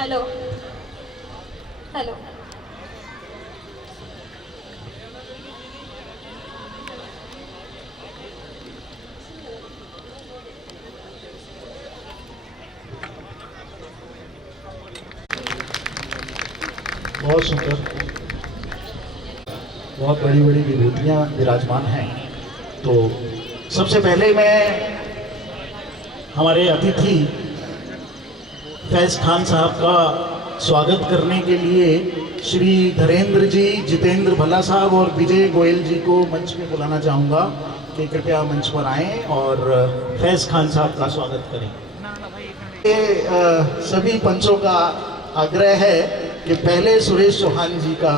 Hello hello. बहुत सुंदर, बहुत बड़ी बड़ी विभूतियां विराजमान हैं। तो सबसे पहले मैं हमारे अतिथि फैज खान साहब का स्वागत करने के लिए श्री धरेंद्र जी, जितेंद्र भल्ला साहब और विजय गोयल जी को मंच पे बुलाना चाहूँगा कि कृपया मंच पर आएं और फैज खान साहब का स्वागत करें। ये सभी पंचों का आग्रह है कि पहले सुरेश चौहान जी का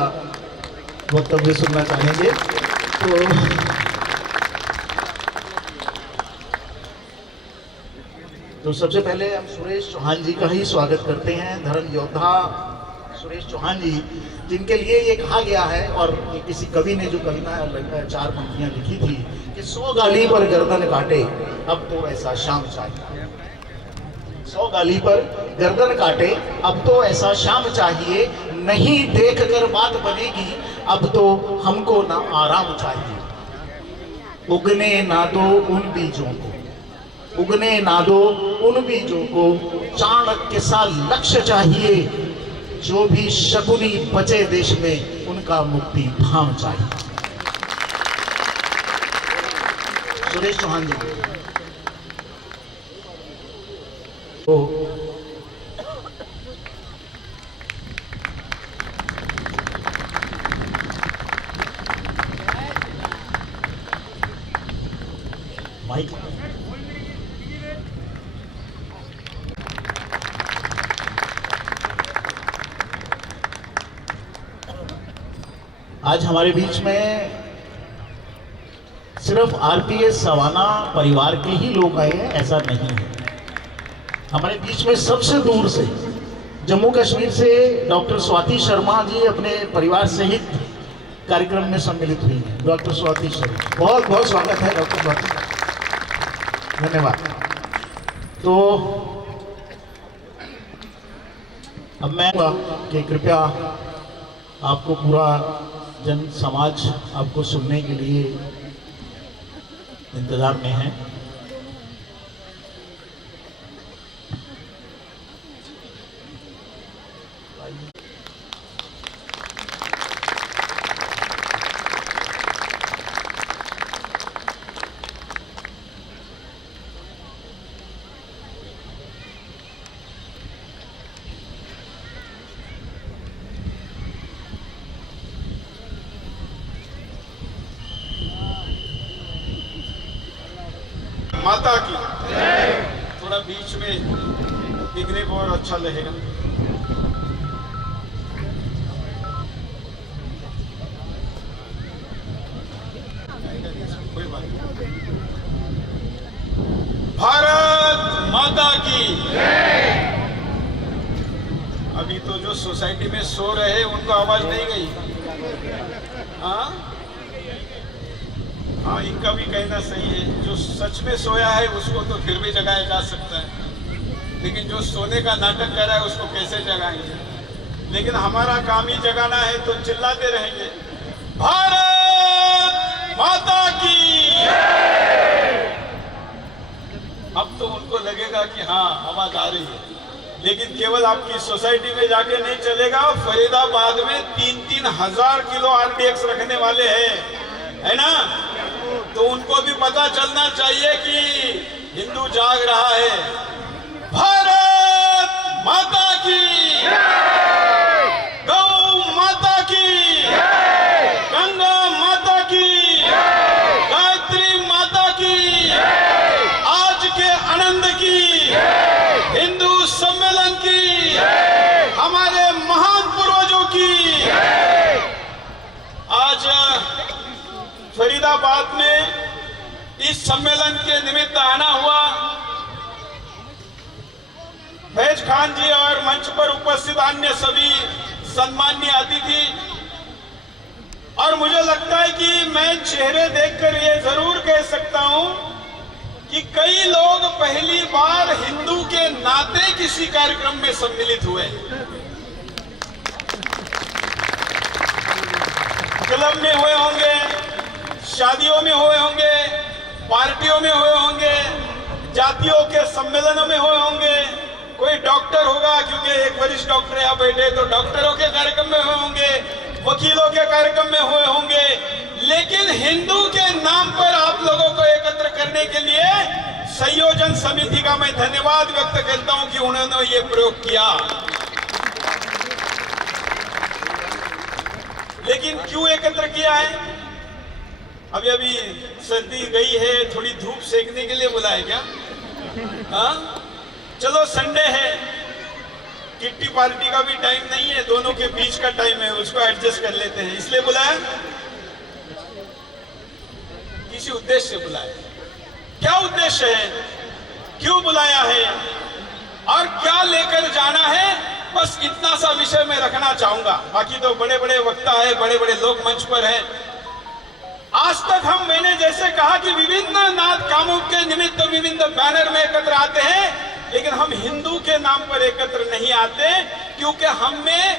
वक्तव्य सुनना चाहेंगे। तो सबसे पहले हम सुरेश चौहान जी का ही स्वागत करते हैं। धर्म योद्धा सुरेश चौहान जी, जिनके लिए ये कहा गया है और किसी कवि ने जो कविता 4 पंक्तियां लिखी थी कि 100 गाली पर गर्दन काटे अब तो ऐसा शाम चाहिए। 100 गाली पर गर्दन काटे अब तो ऐसा शाम चाहिए, नहीं देख कर बात बनेगी अब तो हमको ना आराम चाहिए। उगने ना दो उन बीजों को, उगने ना दो उन बीजों को, चाणक्य सा लक्ष्य चाहिए। जो भी शकुनी बचे देश में उनका मुक्ति धाम चाहिए। सुरेश चौहान जी तो माइक आज हमारे बीच में सिर्फ आरपीएस सवाना परिवार के ही लोग आए हैं, ऐसा नहीं है। हमारे बीच में सबसे दूर से जम्मू कश्मीर से डॉक्टर स्वाति शर्मा जी अपने परिवार सहित कार्यक्रम में सम्मिलित हुई हैं। डॉक्टर स्वाति शर्मा, बहुत बहुत स्वागत है डॉक्टर स्वाति, धन्यवाद। तो अब मैं कि कृपया आपको पूरा जन समाज आपको सुनने के लिए इंतजार में है। माता की थोड़ा बीच में दिखने को और अच्छा लगेगा। कोई बात नहीं। भारत माता की। अभी तो जो सोसाइटी में सो रहे हैं उनको आवाज नहीं गई। हाँ, इनका भी कहना सही है। जो सच में सोया है उसको तो फिर भी जगाया जा सकता है, लेकिन जो सोने का नाटक कर रहा है उसको कैसे जगाएंगे। लेकिन हमारा काम ही जगाना है, तो चिल्लाते रहेंगे भारत माता की। अब तो उनको लगेगा कि हाँ आवाज आ रही है, लेकिन केवल आपकी सोसाइटी में जाके नहीं चलेगा। फरीदाबाद में 3-3 हजार किलो आरडीएक्स रखने वाले हैं, है ना। तो उनको भी पता चलना चाहिए कि हिंदू जाग रहा है। भारत माता की, गौ माता की, गंगा माता की, गायत्री माता की, आज के आनंद की, हिंदू सम्मेलन की, हमारे महान पूर्वजों की। आज फरीदाबाद में इस सम्मेलन के निमित्त आना हुआ। फैज खान जी और मंच पर उपस्थित अन्य सभी सम्माननीय अतिथि, और मुझे लगता है कि मैं चेहरे देखकर ये जरूर कह सकता हूं कि कई लोग पहली बार हिंदू के नाते किसी कार्यक्रम में सम्मिलित हुए। क्लब में हुए होंगे, शादियों में हुए होंगे, पार्टियों में हुए होंगे, जातियों के सम्मेलनों में हुए होंगे, कोई डॉक्टर होगा क्योंकि एक वरिष्ठ डॉक्टर यहाँ बैठे तो डॉक्टरों के कार्यक्रम में हुए होंगे, वकीलों के कार्यक्रम में हुए होंगे। लेकिन हिंदू के नाम पर आप लोगों को एकत्र करने के लिए संयोजन समिति का मैं धन्यवाद व्यक्त करता हूं कि उन्होंने ये प्रयोग किया। लेकिन क्यों एकत्र किया है? अभी अभी सर्दी गई है, थोड़ी धूप सेकने के लिए बुलाया क्या? हाँ, चलो संडे है, किट्टी पार्टी का भी टाइम नहीं है, दोनों के बीच का टाइम है, उसको एडजस्ट कर लेते हैं, इसलिए बुलाया। किसी उद्देश्य से बुलाया। क्या उद्देश्य है, क्यों बुलाया है और क्या लेकर जाना है, बस इतना सा विषय में रखना चाहूंगा। बाकी तो बड़े बड़े वक्ता है, बड़े बड़े लोग मंच पर हैं। आज तक मैंने जैसे कहा कि विभिन्न नाथ कामों के निमित्त विभिन्न बैनर में एकत्र आते हैं, लेकिन हम हिंदू के नाम पर एकत्र नहीं आते, क्योंकि हम में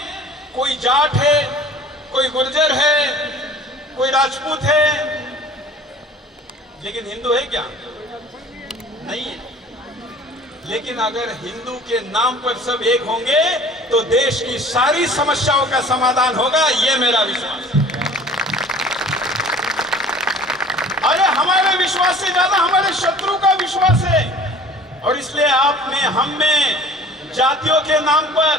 कोई जाट है, कोई गुर्जर है, कोई राजपूत है, लेकिन हिंदू है क्या? नहीं है। लेकिन अगर हिंदू के नाम पर सब एक होंगे तो देश की सारी समस्याओं का समाधान होगा, ये मेरा विश्वास है। अरे हमारे विश्वास से ज्यादा हमारे शत्रु का विश्वास है। और इसलिए आप में, हम में जातियों के नाम पर,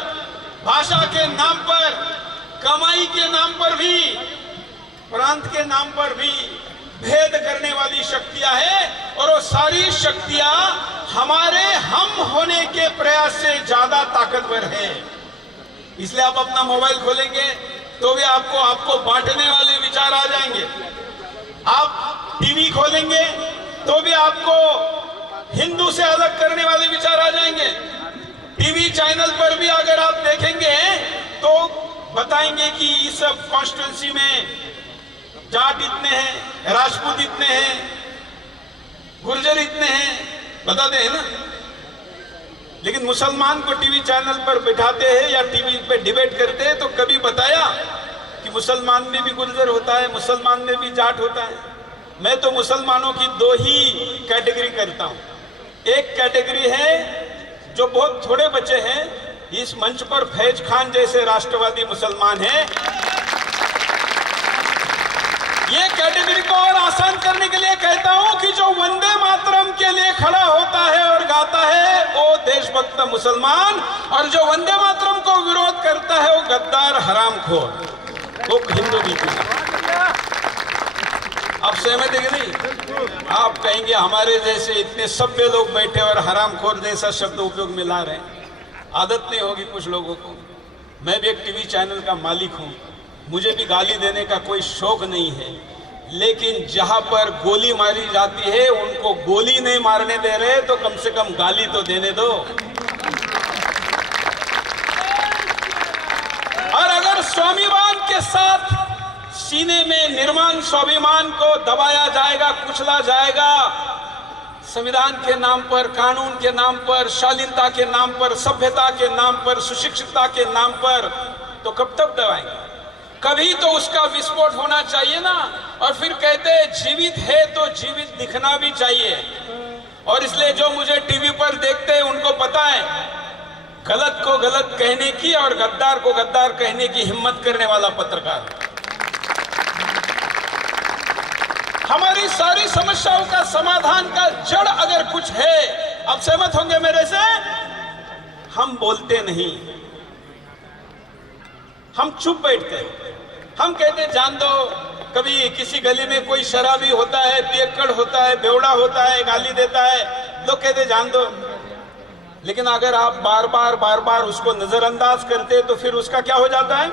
भाषा के नाम पर, कमाई के नाम पर भी, प्रांत के नाम पर भी भेद करने वाली शक्तियां हैं, और वो सारी शक्तियां हमारे हम होने के प्रयास से ज्यादा ताकतवर है। इसलिए आप अपना मोबाइल खोलेंगे तो भी आपको बांटने वाले विचार आ जाएंगे। आप टीवी खोलेंगे तो भी आपको हिंदू से अलग करने वाले विचार आ जाएंगे। टीवी चैनल पर भी अगर आप देखेंगे तो बताएंगे कि इस कॉन्स्टिट्यूंसी में जाट इतने हैं, राजपूत इतने हैं, गुर्जर इतने हैं, बताते हैं ना। लेकिन मुसलमान को टीवी चैनल पर बिठाते हैं या टीवी पे डिबेट करते हैं तो कभी बताया कि मुसलमान में भी गुर्जर होता है, मुसलमान में भी जाट होता है? मैं तो मुसलमानों की दो ही कैटेगरी करता हूं। एक कैटेगरी है जो बहुत थोड़े बच्चे हैं, इस मंच पर फैज खान जैसे राष्ट्रवादी मुसलमान हैं। ये कैटेगरी को और आसान करने के लिए कहता हूं कि जो वंदे मातरम के लिए खड़ा होता है और गाता है वो देशभक्त मुसलमान, और जो वंदे मातरम को विरोध करता है वो गद्दार हरामखोर, वो हिंदू बिल्कुल। आप सहमत है कि नहीं? आप कहेंगे हमारे जैसे इतने सभ्य लोग बैठे और हरामखोर जैसा शब्द उपयोग में ला रहे हैं। आदत नहीं होगी कुछ लोगों को। मैं भी एक टीवी चैनल का मालिक हूं, मुझे भी गाली देने का कोई शौक नहीं है, लेकिन जहां पर गोली मारी जाती है उनको गोली नहीं मारने दे रहे तो कम से कम गाली तो देने दो। और अगर स्वाभिमान के साथ सीने में निर्माण स्वाभिमान को दबाया जाएगा, कुचला जाएगा, संविधान के नाम पर, कानून के नाम पर, शालीनता के नाम पर, सभ्यता के नाम पर, सुशिक्षितता के नाम पर, तो कब तक दबाएंगे? कभी तो उसका विस्फोट होना चाहिए ना। और फिर कहते हैं जीवित है तो जीवित दिखना भी चाहिए। और इसलिए जो मुझे टीवी पर देखते हैं उनको पता है गलत को गलत कहने की और गद्दार को गद्दार कहने की हिम्मत करने वाला पत्रकार। हमारी सारी समस्याओं का समाधान का जड़ अगर कुछ है, आप सहमत होंगे मेरे से, हम बोलते नहीं, हम चुप बैठते हैं। हम कहते जान दो, कभी किसी गली में कोई शराबी होता है, पियक्कड़ होता है, बेवड़ा होता है, गाली देता है, लोग कहते जान दो। लेकिन अगर आप बार बार उसको नजरअंदाज करते तो फिर उसका क्या हो जाता है?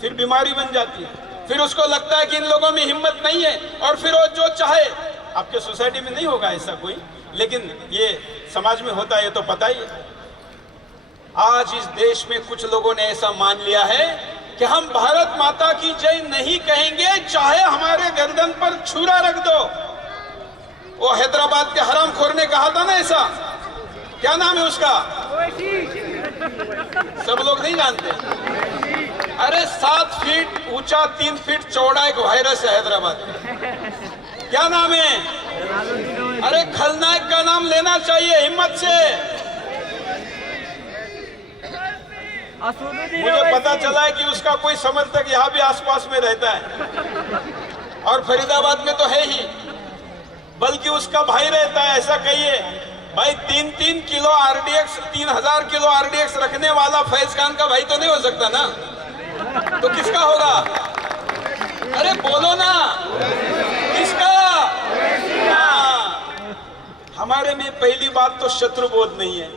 फिर बीमारी बन जाती है। फिर उसको लगता है कि इन लोगों में हिम्मत नहीं है, और फिर वो जो चाहे, आपके सोसाइटी में नहीं होगा ऐसा कोई, लेकिन ये समाज में होता है, ये तो पता ही है। आज इस देश में कुछ लोगों ने ऐसा मान लिया है कि हम भारत माता की जय नहीं कहेंगे, चाहे हमारे गर्दन पर छुरा रख दो। वो हैदराबाद के हरामखोर ने कहा था ना ऐसा, क्या नाम है उसका, सब लोग नहीं जानते। अरे 7 फीट ऊंचा 3 फीट चौड़ा एक वायरस है हैदराबाद में, क्या नाम है? अरे खलनायक का नाम लेना चाहिए हिम्मत से। मुझे पता चला है कि उसका कोई समर्थक यहाँ भी आसपास में रहता है, और फरीदाबाद में तो है ही, बल्कि उसका भाई रहता है। ऐसा कहिए भाई 3-3 किलो आरडीएक्स, 3000 किलो आरडीएक्स रखने वाला फैज खान का भाई तो नहीं हो सकता ना, तो किसका होगा? अरे बोलो ना, किसका? हमारे में पहली बात तो शत्रुबोध नहीं है,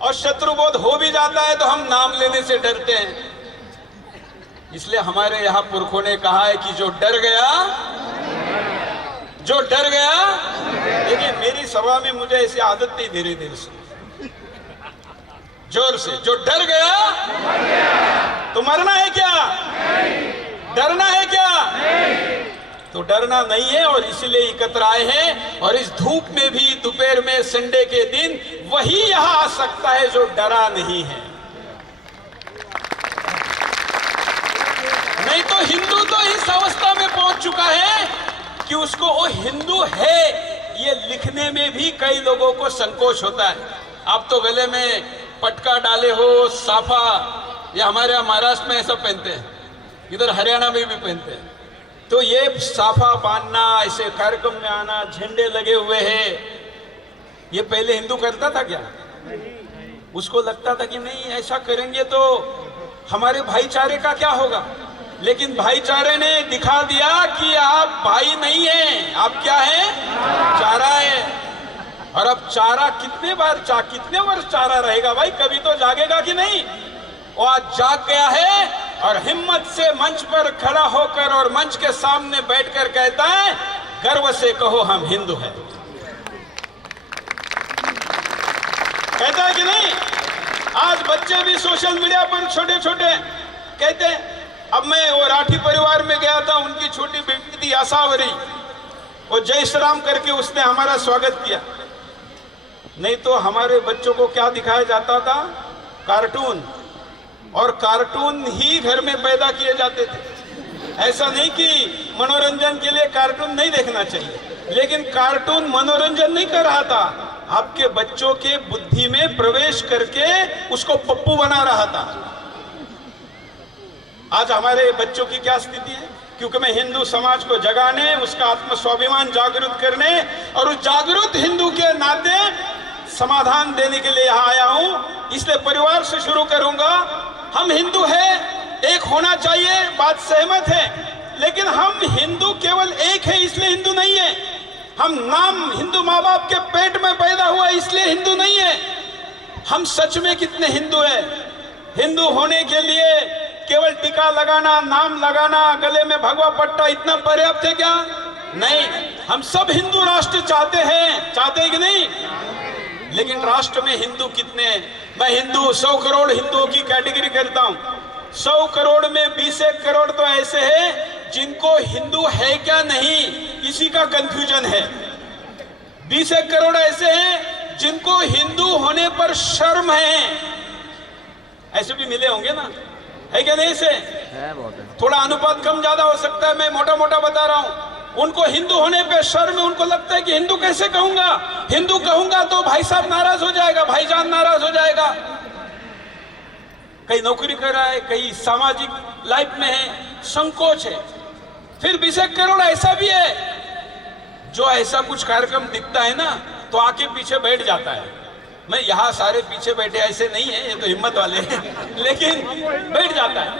और शत्रुबोध हो भी जाता है तो हम नाम लेने से डरते हैं। इसलिए हमारे यहाँ पुरखों ने कहा है कि जो डर गया, जो डर गया। देखिए मेरी सभा में मुझे ऐसी आदत नहीं, धीरे धीरे से जोर से, जो डर गया तो मरना है क्या? डरना है क्या? तो डरना नहीं है, और इसलिए एकत्र आए हैं। और इस धूप में भी, दोपहर में, संडे के दिन वही यहां आ सकता है जो डरा नहीं है। नहीं तो हिंदू तो इस अवस्था में पहुंच चुका है कि उसको वो हिंदू है ये लिखने में भी कई लोगों को संकोच होता है। आप तो गले में पटका डाले हो, साफा, या हमारे यहाँ महाराष्ट्र में ऐसा पहनते हैं, इधर हरियाणा में भी पहनते हैं। तो ये साफा बांधना, ऐसे कार्यक्रम में आना, झंडे लगे हुए हैं, ये पहले हिंदू करता था क्या? उसको लगता था कि नहीं ऐसा करेंगे तो हमारे भाईचारे का क्या होगा। लेकिन भाईचारे ने दिखा दिया कि आप भाई नहीं हैं, आप क्या हैं? चारा है। और अब चारा कितने वर्ष चारा रहेगा भाई? कभी तो जागेगा कि नहीं? वो आज जाग गया है, और हिम्मत से मंच पर खड़ा होकर और मंच के सामने बैठकर कहता है, गर्व से कहो हम हिंदू हैं। कहता है कि नहीं? आज बच्चे भी सोशल मीडिया पर छोटे छोटे कहते हैं। अब मैं वो राठी परिवार में गया था, उनकी छोटी बेटी थी आसावरी, वो जय श्री राम करके उसने हमारा स्वागत किया। नहीं तो हमारे बच्चों को क्या दिखाया जाता था? कार्टून, और कार्टून ही घर में पैदा किए जाते थे। ऐसा नहीं कि मनोरंजन के लिए कार्टून नहीं देखना चाहिए, लेकिन कार्टून मनोरंजन नहीं कर रहा था, आपके बच्चों के बुद्धि में प्रवेश करके उसको पप्पू बना रहा था। आज हमारे बच्चों की क्या स्थिति है? क्योंकि मैं हिंदू समाज को जगाने, उसका आत्म स्वाभिमान जागृत करने और उस जागृत हिंदू के नाते समाधान देने के लिए यहाँ आया हूं। इसलिए परिवार से शुरू करूंगा। हम हिंदू हैं, एक होना चाहिए, बात सहमत है, लेकिन हम हिंदू केवल एक है इसलिए हिंदू नहीं है। हम नाम हिंदू माँ बाप के पेट में पैदा हुआ इसलिए हिंदू नहीं है। हम सच में कितने हिंदू हैं? हिंदू होने के लिए केवल टीका लगाना, नाम लगाना, गले में भगवा पट्टा इतना पर्याप्त है क्या? नहीं। हम सब हिंदू राष्ट्र चाहते हैं, चाहते हैं कि नहीं? लेकिन राष्ट्र में हिंदू कितने? मैं हिंदू 100 करोड़ हिंदुओं की कैटेगरी करता हूं। 100 करोड़ में 20 करोड़ तो ऐसे हैं जिनको हिंदू है क्या नहीं इसी का कंफ्यूजन है। 20 करोड़ ऐसे हैं जिनको हिंदू होने पर शर्म है। ऐसे भी मिले होंगे ना, है क्या नहीं? से थोड़ा अनुपात कम ज्यादा हो सकता है, मैं मोटा मोटा बता रहा हूं। उनको हिंदू होने पे शर्म है, उनको लगता है कि हिंदू कैसे कहूंगा, हिंदू कहूंगा तो भाई साहब नाराज हो जाएगा, भाईजान नाराज हो जाएगा। कई नौकरी कर रहा है, कई सामाजिक लाइफ में है, संकोच है। फिर 20 करोड़ ऐसा भी है जो ऐसा कुछ कार्यक्रम दिखता है ना तो आके पीछे बैठ जाता है। मैं यहाँ सारे पीछे बैठे ऐसे नहीं है, ये तो हिम्मत वाले हैं, लेकिन बैठ जाता है।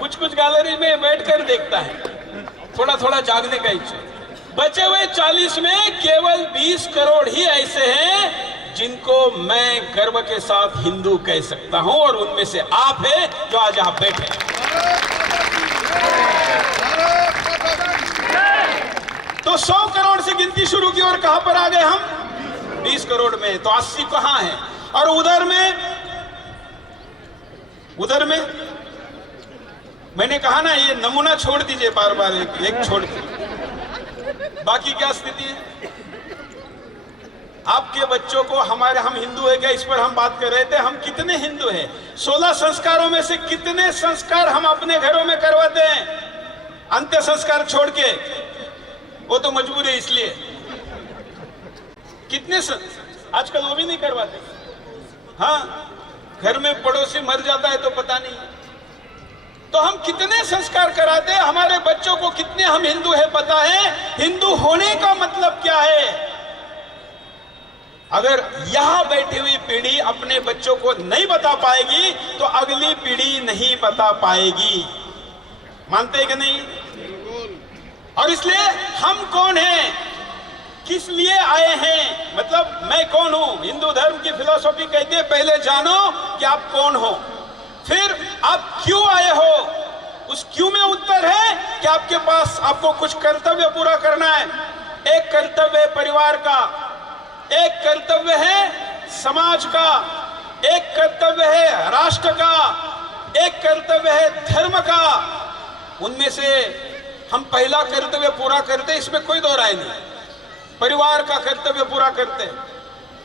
कुछ कुछ गैलरी में बैठकर देखता है, थोड़ा थोड़ा जागने का इच्छा। बचे हुए 40 में केवल 20 करोड़ ही ऐसे हैं जिनको मैं गर्व के साथ हिंदू कह सकता हूं, और उनमें से आप हैं जो आज यहाँ बैठे। तो 100 करोड़ से गिनती शुरू की और कहां पर आ गए हम? 20 करोड़ में। तो 80 कहां है? और उधर में मैंने कहा ना, ये नमूना छोड़ दीजिए बार बार, एक छोड़ के। बाकी क्या स्थिति है? आपके बच्चों को हम हिंदू है क्या, इस पर हम बात कर रहे थे। हम कितने हिंदू हैं? 16 संस्कारों में से कितने संस्कार हम अपने घरों में करवाते हैं, अंत्य संस्कार छोड़ के? वो तो मजबूर है इसलिए। कितने आजकल वो भी नहीं करवाते। हाँ, घर में पड़ोसी मर जाता है तो पता नहीं। तो हम कितने संस्कार कराते हैं, हमारे बच्चों को कितने हम हिंदू है पता है? हिंदू होने का मतलब क्या है? अगर यहां बैठी हुई पीढ़ी अपने बच्चों को नहीं बता पाएगी तो अगली पीढ़ी नहीं बता पाएगी। मानते हैं कि नहीं? और इसलिए हम कौन हैं, किस लिए आए हैं, मतलब मैं कौन हूं? हिंदू धर्म की फिलॉसफी कहती है पहले जानो कि आप कौन हो, फिर आप क्यों आए हो। उस क्यों में उत्तर है कि आपके पास आपको कुछ कर्तव्य पूरा करना है। एक कर्तव्य है परिवार का, एक कर्तव्य है समाज का, एक कर्तव्य है राष्ट्र का, एक कर्तव्य है धर्म का। उनमें से हम पहला कर्तव्य पूरा करते, इसमें कोई दो राय नहीं। परिवार का कर्तव्य पूरा करते।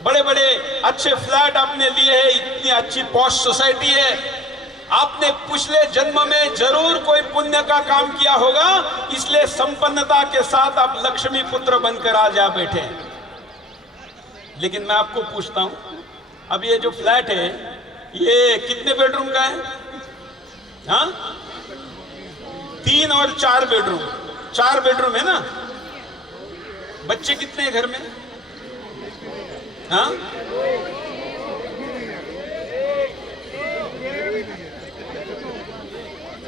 बड़े बड़े अच्छे फ्लैट आपने लिए हैं, इतनी अच्छी पॉश सोसाइटी है, आपने पिछले जन्म में जरूर कोई पुण्य का काम किया होगा, इसलिए संपन्नता के साथ आप लक्ष्मी पुत्र बनकर आज यहाँ बैठे हैं। लेकिन मैं आपको पूछता हूं, अब ये जो फ्लैट है ये कितने बेडरूम का है? हाँ, 3 और 4 बेडरूम। 4 बेडरूम है ना? बच्चे कितने हैं घर में? हाँ,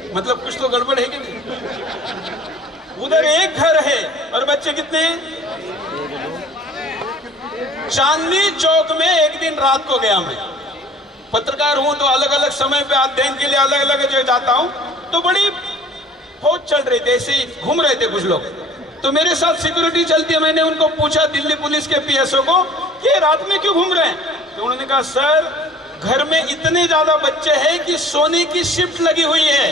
मतलब कुछ तो गड़बड़ है कि नहीं? उधर एक घर है और बच्चे कितने हैं? चांदनी चौक में एक दिन रात को गया मैं, पत्रकार हूं तो अलग अलग समय पे अध्ययन के लिए अलग अलग जगह जाता हूं, तो बड़ी फौज चल रही थी, ऐसे ही घूम रहे थे कुछ लोग, तो मेरे साथ सिक्योरिटी चलती है। मैंने उनको पूछा, दिल्ली पुलिस के पीएसओ को, कि रात में क्यों घूम रहे हैं? तो उन्होंने कहा सर घर में इतने ज्यादा बच्चे हैं कि सोने की शिफ्ट लगी हुई है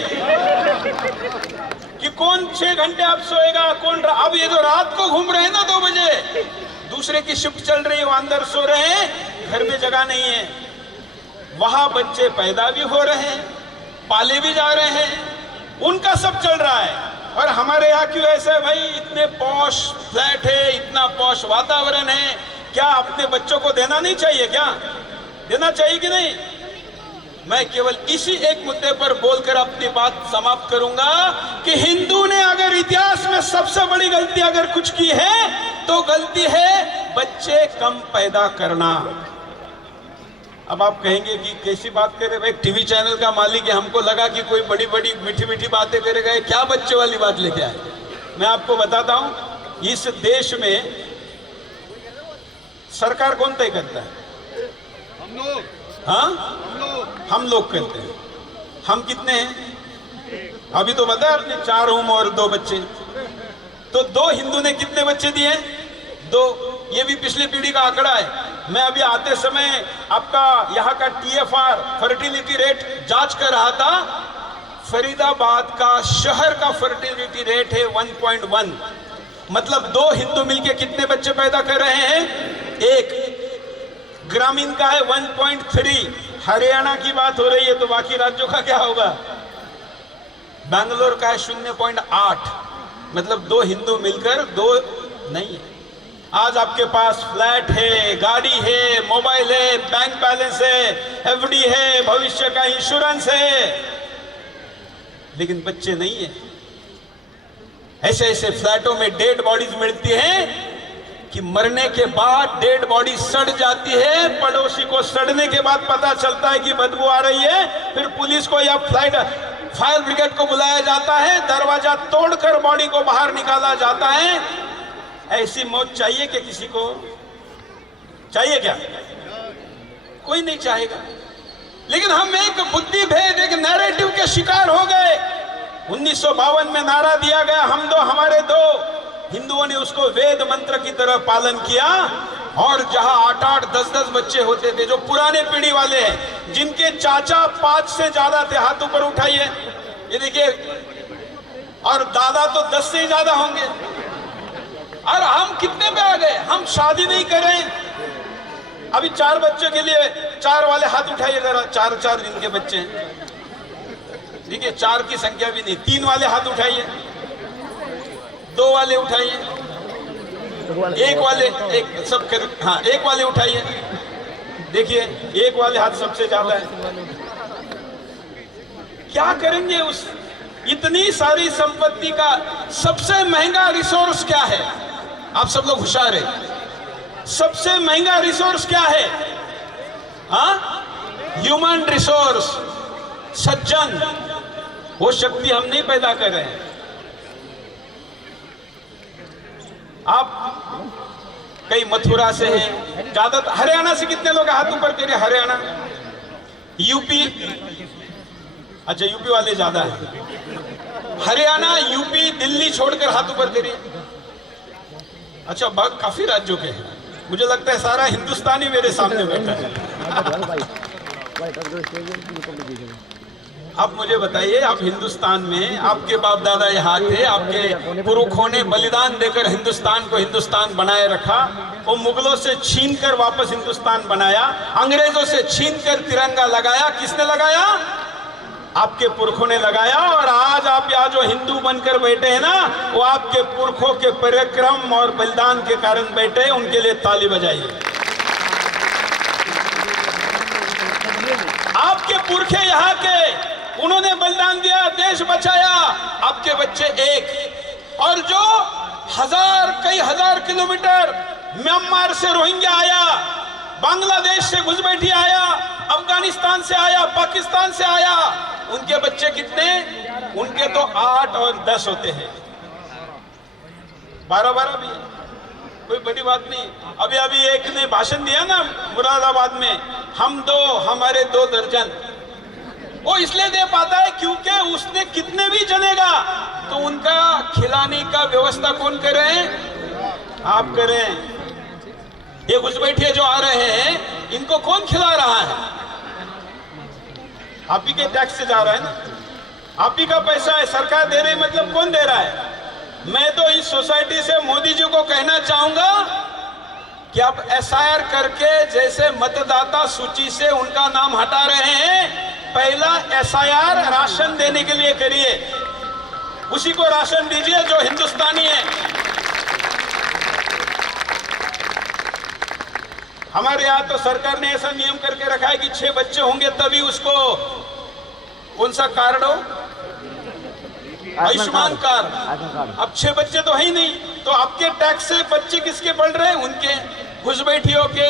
कि कौन 6 घंटे आप सोएगा, कौन अब ये जो रात को घूम रहे हैं ना 2 बजे, दूसरे की शिफ्ट चल रही है, वो अंदर सो रहे हैं, घर में जगह नहीं है। वहां बच्चे पैदा भी हो रहे हैं, पाले भी जा रहे हैं, उनका सब चल रहा है। और हमारे यहाँ क्यों ऐसा है भाई? इतने पॉश फ्लैट है, इतना पॉश वातावरण है, क्या अपने बच्चों को देना नहीं चाहिए? क्या देना चाहिए कि नहीं? मैं केवल इसी एक मुद्दे पर बोलकर अपनी बात समाप्त करूंगा कि हिंदू ने अगर इतिहास में सबसे बड़ी गलती अगर कुछ की है तो गलती है बच्चे कम पैदा करना। अब आप कहेंगे कि कैसी बात करे भाई, टीवी चैनल का मालिक है, हमको लगा कि कोई बड़ी बड़ी मीठी मीठी बातें करेगा, क्या बच्चे वाली बात लेके आए। मैं आपको बताता हूं, इस देश में सरकार कौन तय करता है? हम लोग। हाँ, हम लोग करते हैं। हम कितने हैं? अभी तो बताया आपने, 4 रूम और 2 बच्चे। तो 2 हिंदू ने कितने बच्चे दिए? 2। ये भी पिछली पीढ़ी का आंकड़ा है। मैं अभी आते समय आपका यहाँ का TFR फर्टिलिटी रेट जांच कर रहा था। फरीदाबाद का शहर का फर्टिलिटी रेट है 1.1, मतलब 2 हिंदू मिलके कितने बच्चे पैदा कर रहे हैं? 1। ग्रामीण का है 1.3। हरियाणा की बात हो रही है तो बाकी राज्यों का क्या होगा? बैंगलोर का है 0.8, मतलब 2 हिंदू मिलकर 2 नहीं है। आज आपके पास फ्लैट है, गाड़ी है, मोबाइल है, बैंक बैलेंस है, FD है, भविष्य का इंश्योरेंस है, लेकिन बच्चे नहीं है। ऐसे ऐसे फ्लैटों में डेड बॉडीज मिलती हैं कि मरने के बाद डेड बॉडी सड़ जाती है, पड़ोसी को सड़ने के बाद पता चलता है कि बदबू आ रही है, फिर पुलिस को या फायर ब्रिगेड को बुलाया जाता है, दरवाजा तोड़कर बॉडी को बाहर निकाला जाता है। ऐसी मौत चाहिए क्या किसी को? चाहिए क्या? कोई नहीं चाहेगा। लेकिन हम एक बुद्धि भेद, एक नैरेटिव के शिकार हो गए। 1952 में नारा दिया गया, हम 2 हमारे 2। हिंदुओं ने उसको वेद मंत्र की तरह पालन किया, और जहां 8-8, 10-10 बच्चे होते थे, जो पुराने पीढ़ी वाले हैं, जिनके चाचा 5 से ज्यादा थे, हाथ ऊपर उठाइए, ये देखिए, और दादा तो 10 से ही ज्यादा होंगे। और हम कितने पे आ गए? हम शादी नहीं करें, अभी 4 बच्चों के लिए 4 वाले हाथ उठाइए जरा, 4 जिनके बच्चे हैं, ठीक है, 4 की संख्या भी नहीं, 3 वाले हाथ उठाइए, 2 वाले उठाइए, 1 वाले, एक सब कर, हाँ 1 वाले उठाइए, देखिए 1 वाले हाथ सबसे ज्यादा है। क्या करेंगे उस इतनी सारी संपत्ति का? सबसे महंगा रिसोर्स क्या है? आप सब लोग होशियार है। सबसे महंगा रिसोर्स क्या है? हाँ, ह्यूमन रिसोर्स, सज्जन। वो शक्ति हम नहीं पैदा कर रहे हैं। आप कई मथुरा से हैं, ज्यादातर हरियाणा से कितने लोग हाथ ऊपर करिए? हरियाणा, यूपी, अच्छा यूपी वाले ज्यादा है। हरियाणा, यूपी, दिल्ली छोड़कर हाथ ऊपर करिए। अच्छा, काफी राज्यों के हैं, मुझे लगता है सारा हिंदुस्तानी मेरे सामने बैठा है। आप मुझे बताइए, आप हिंदुस्तान में, आपके बाप दादा यहाँ थे, आपके पुरखों ने बलिदान देकर हिंदुस्तान को हिंदुस्तान बनाए रखा। वो मुगलों से छीनकर वापस हिंदुस्तान बनाया, अंग्रेजों से छीनकर तिरंगा लगाया। किसने लगाया? आपके पुरखों ने लगाया। और आज आप यहाँ जो हिंदू बनकर बैठे हैं ना, वो आपके पुरखों के पराक्रम और बलिदान के कारण बैठे हैं। उनके लिए ताली बजाइए। आपके पुरखे यहाँ के, उन्होंने बलिदान दिया, देश बचाया। आपके बच्चे एक, और जो कई हजार किलोमीटर म्यांमार से रोहिंग्या आया, बांग्लादेश से घुसपैठी आया, अफगानिस्तान से आया, पाकिस्तान से आया, उनके बच्चे कितने? उनके तो 8 और 10 होते हैं, 12-12 भी, कोई बड़ी बात नहीं। अभी एक ने भाषण दिया ना मुरादाबाद में, हम 2, हमारे 2 दर्जन। वो इसलिए दे पाता है क्योंकि उसने कितने भी जनेगा तो उनका खिलाने का व्यवस्था कौन करे? आप करें। ये घुसपैठिए जो आ रहे हैं, इनको कौन खिला रहा है? आप ही के टैक्स से जा रहा है ना, आप ही का पैसा है, सरकार दे रही, मतलब कौन दे रहा है? मैं तो इस सोसाइटी से मोदी जी को कहना चाहूंगा कि आप SIR करके, जैसे मतदाता सूची से उनका नाम हटा रहे हैं, पहला SIR राशन देने के लिए करिए। उसी को राशन दीजिए जो हिंदुस्तानी है। हमारे यहाँ तो सरकार ने ऐसा नियम करके रखा है कि 6 बच्चे होंगे तभी उसको कौन सा कार्ड हो, आयुष्मान कार्ड। अब 6 बच्चे तो है ही नहीं, तो आपके टैक्स से बच्चे किसके पढ़ रहे हैं? उनके, घुसपैठियों के,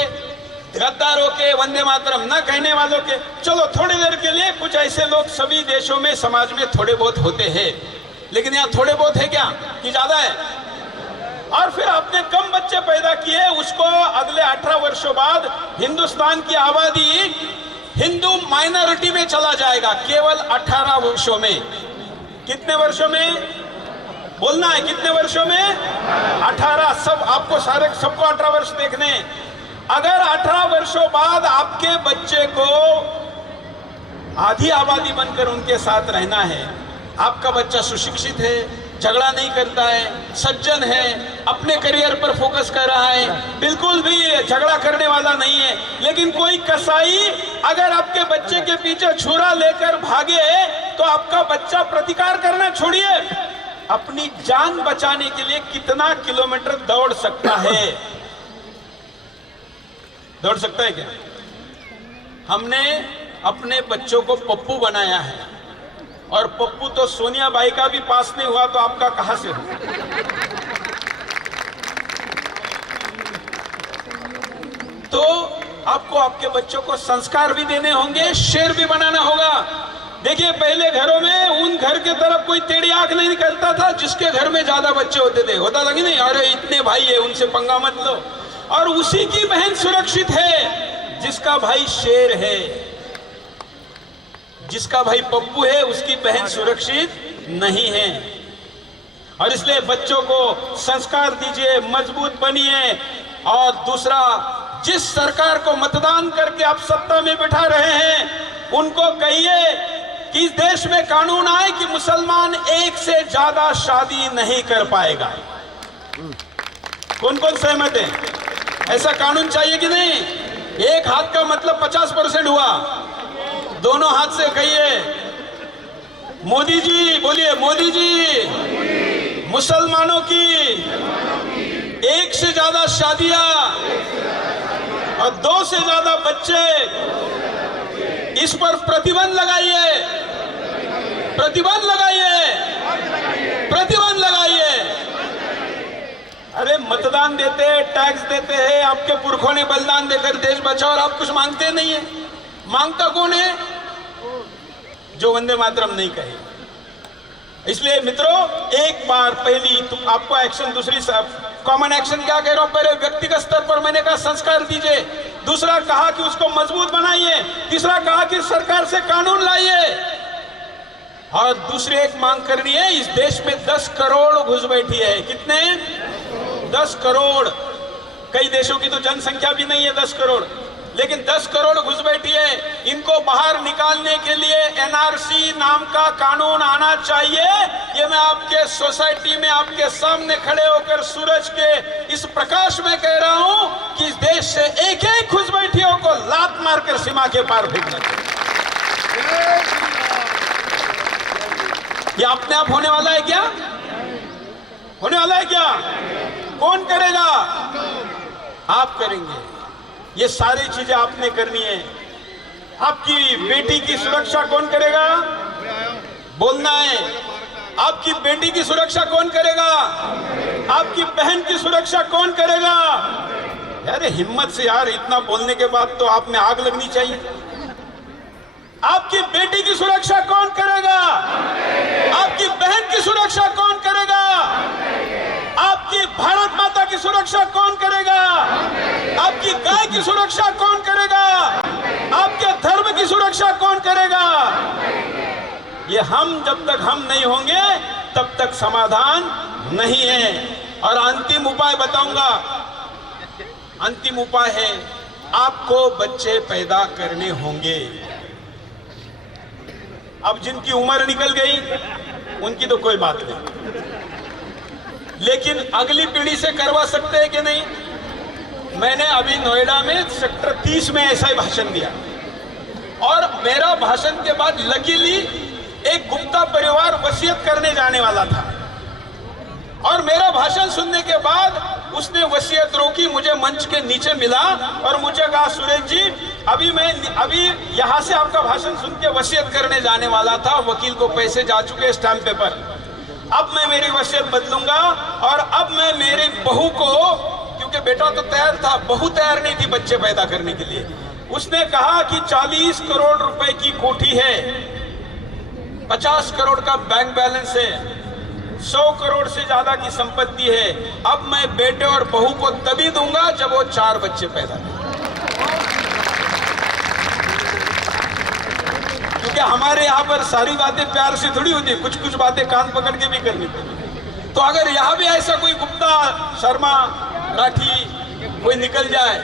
गद्दारों के, वंदे मातरम न कहने वालों के। चलो थोड़ी देर के लिए कुछ ऐसे लोग सभी देशों में, समाज में थोड़े बहुत होते हैं, लेकिन यहाँ थोड़े बहुत है क्या कि ज्यादा है? और फिर आपने कम बच्चे पैदा किए, उसको अगले 18 वर्षों बाद हिंदुस्तान की आबादी हिंदू माइनॉरिटी में चला जाएगा, केवल 18 वर्षों में। कितने वर्षों में बोलना है? कितने वर्षों में? 18। सब आपको सबको 18 वर्ष देखने। अगर 18 वर्षों बाद आपके बच्चे को आधी आबादी बनकर उनके साथ रहना है, आपका बच्चा सुशिक्षित है, झगड़ा नहीं करता है, सज्जन है, अपने करियर पर फोकस कर रहा है, बिल्कुल भी झगड़ा करने वाला नहीं है, लेकिन कोई कसाई अगर आपके बच्चे के पीछे छुरा लेकर भागे तो आपका बच्चा प्रतिकार करना छोड़िए, अपनी जान बचाने के लिए कितना किलोमीटर दौड़ सकता है? दौड़ सकता है क्या? हमने अपने बच्चों को पप्पू बनाया है, और पप्पू तो सोनिया बाई का भी पास नहीं हुआ, तो आपका कहां से हो? तो आपको आपके बच्चों को संस्कार भी देने होंगे, शेर भी बनाना होगा। देखिए, पहले घरों में उन घर के तरफ कोई टेढ़ी आंख नहीं निकलता था जिसके घर में ज्यादा बच्चे होते थे। होता था कि नहीं? अरे इतने भाई है, उनसे पंगा मत लो। और उसी की बहन सुरक्षित है जिसका भाई शेर है, जिसका भाई पप्पू है, उसकी बहन सुरक्षित नहीं है। और इसलिए बच्चों को संस्कार दीजिए, मजबूत बनिए। और दूसरा, जिस सरकार को मतदान करके आप सत्ता में बिठा रहे हैं, उनको कहिए कि इस देश में कानून आए कि मुसलमान एक से ज्यादा शादी नहीं कर पाएगा। कौन कौन सहमत है? ऐसा कानून चाहिए कि नहीं? एक हाथ का मतलब 50% हुआ। दोनों हाथ से कहिए मोदी जी, बोलिए मोदी जी। मुसलमानों की 1 से ज्यादा शादियां और 2 से ज्यादा बच्चे, इस पर प्रतिबंध लगाइए, प्रतिबंध लगाइए, प्रतिबंध लगाइए। अरे मतदान देते हैं, टैक्स देते हैं, आपके पुरखों ने बलिदान देकर देश बचाओ और आप कुछ मांगते नहीं है। मांगता कौन है? जो वंदे मातरम नहीं कहे। इसलिए मित्रों, एक बार पहली तो आपको एक्शन, दूसरी कॉमन एक्शन क्या कह रहा हूं, पहले व्यक्तिगत स्तर पर मैंने कहा संस्कार दीजिए, दूसरा कहा कि उसको मजबूत बनाइए, तीसरा कहा कि सरकार से कानून लाइए, और दूसरी एक मांग करनी है, इस देश में 10 करोड़ घुसपैठी है। कितने? 10 करोड़। कई देशों की तो जनसंख्या भी नहीं है 10 करोड़, लेकिन 10 करोड़ घुसपैठी है। इनको बाहर निकालने के लिए एनआरसी नाम का कानून आना चाहिए। ये मैं आपके सोसाइटी में आपके सामने खड़े होकर सूरज के इस प्रकाश में कह रहा हूं कि इस देश से एक एक घुसपैठियों को लात मारकर सीमा के पार फेंकना चाहिए। ये अपने आप होने वाला है क्या? होने वाला है क्या? कौन करेगा? आप करेंगे। ये सारी चीजें आपने करनी है। आपकी बेटी की सुरक्षा कौन करेगा? बोलना है। आपकी बेटी की सुरक्षा कौन करेगा? आपकी बहन की सुरक्षा कौन करेगा? अरे हिम्मत से यार, इतना बोलने के बाद तो आप में आग लगनी चाहिए। आपकी बेटी की सुरक्षा कौन करेगा? आपकी बहन की सुरक्षा कौन करेगा? आपकी भारत माता की सुरक्षा कौन करेगा? आपकी गाय की सुरक्षा कौन करेगा? आपके धर्म की सुरक्षा कौन करेगा? ये हम, जब तक हम नहीं होंगे तब तक समाधान नहीं है। और अंतिम उपाय बताऊंगा। अंतिम उपाय है, आपको बच्चे पैदा करने होंगे। अब जिनकी उम्र निकल गई उनकी तो कोई बात नहीं, लेकिन अगली पीढ़ी से करवा सकते हैं कि नहीं? मैंने अभी नोएडा में सेक्टर 30 में ऐसा ही भाषण दिया, और मेरा भाषण के बाद लकीली एक गुप्ता परिवार वसीयत करने जाने वाला था, और मेरा भाषण सुनने के बाद उसने वसीयत रोकी, मुझे मंच के नीचे मिला और मुझे कहा, सुरेश जी अभी यहाँ से आपका भाषण सुन के वसीयत करने जाने वाला था, वकील को पैसे जा चुके स्टाम्प पेपर, अब मैं मेरी वसीयत बदलूंगा और अब मैं मेरी बहू को, क्योंकि बेटा तो तैयार था, बहू तैयार नहीं थी बच्चे पैदा करने के लिए, उसने कहा कि 40 करोड़ रुपए की कोठी है, 50 करोड़ का बैंक बैलेंस है, 100 करोड़ से ज्यादा की संपत्ति है, अब मैं बेटे और बहू को तभी दूंगा जब वो 4 बच्चे पैदा करें। क्योंकि हमारे यहाँ पर सारी बातें प्यार से थोड़ी होती, कुछ कुछ बातें कान पकड़ के भी करनी पड़ती। तो अगर यहाँ भी ऐसा कोई गुप्ता, शर्मा, राठी कोई निकल जाए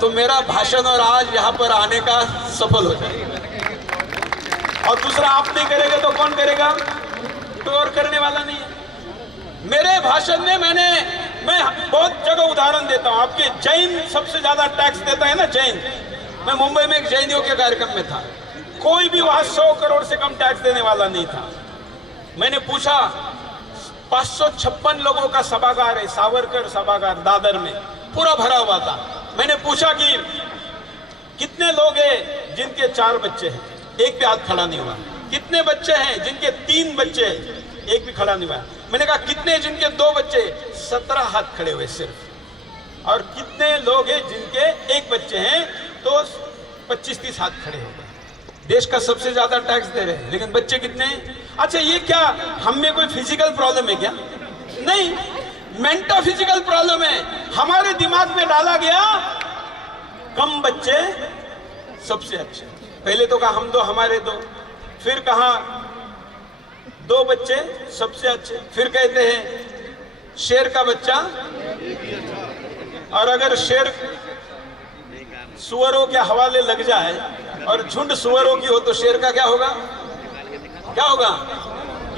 तो मेरा भाषण और आज यहाँ पर आने का सफल हो जाएगा। और दूसरा, आप नहीं करेंगे तो कौन करेगा? कोई और करने वाला नहीं है। मेरे भाषण में मैं बहुत जगह उदाहरण देता हूँ। आपके जैन सबसे ज्यादा टैक्स देता है ना, जैन। मैं मुंबई में एक जैनियों के कार्यक्रम में था, कोई भी वहां 100 करोड़ से कम टैक्स देने वाला नहीं था। मैंने पूछा, 556 लोगों का सभागार है, सावरकर सभागार दादर में, पूरा भरा हुआ था। मैंने पूछा कि कितने लोग हैं जिनके 4 बच्चे हैं? एक भी हाथ खड़ा नहीं हुआ। कितने बच्चे हैं जिनके 3 बच्चे हैं? एक भी खड़ा नहीं हुआ। मैंने कहा कितने जिनके 2 बच्चे? 17 हाथ खड़े हुए सिर्फ। और कितने लोग हैं जिनके 1 बच्चे हैं? तो 25-30 हाथ खड़े हो गए। देश का सबसे ज्यादा टैक्स दे रहे हैं, लेकिन बच्चे कितने हैं? अच्छा, ये क्या हम में कोई फिजिकल प्रॉब्लम है क्या? नहीं, मेंटल फिजिकल प्रॉब्लम है। हमारे दिमाग में डाला गया कम बच्चे सबसे अच्छे। पहले तो कहा हम 2, हमारे 2, फिर कहा 2 बच्चे सबसे अच्छे, फिर कहते हैं शेर का बच्चा, और अगर शेर सुअरों के हवाले लग जाए और झुंड सुअरों की हो तो शेर का क्या होगा? क्या होगा?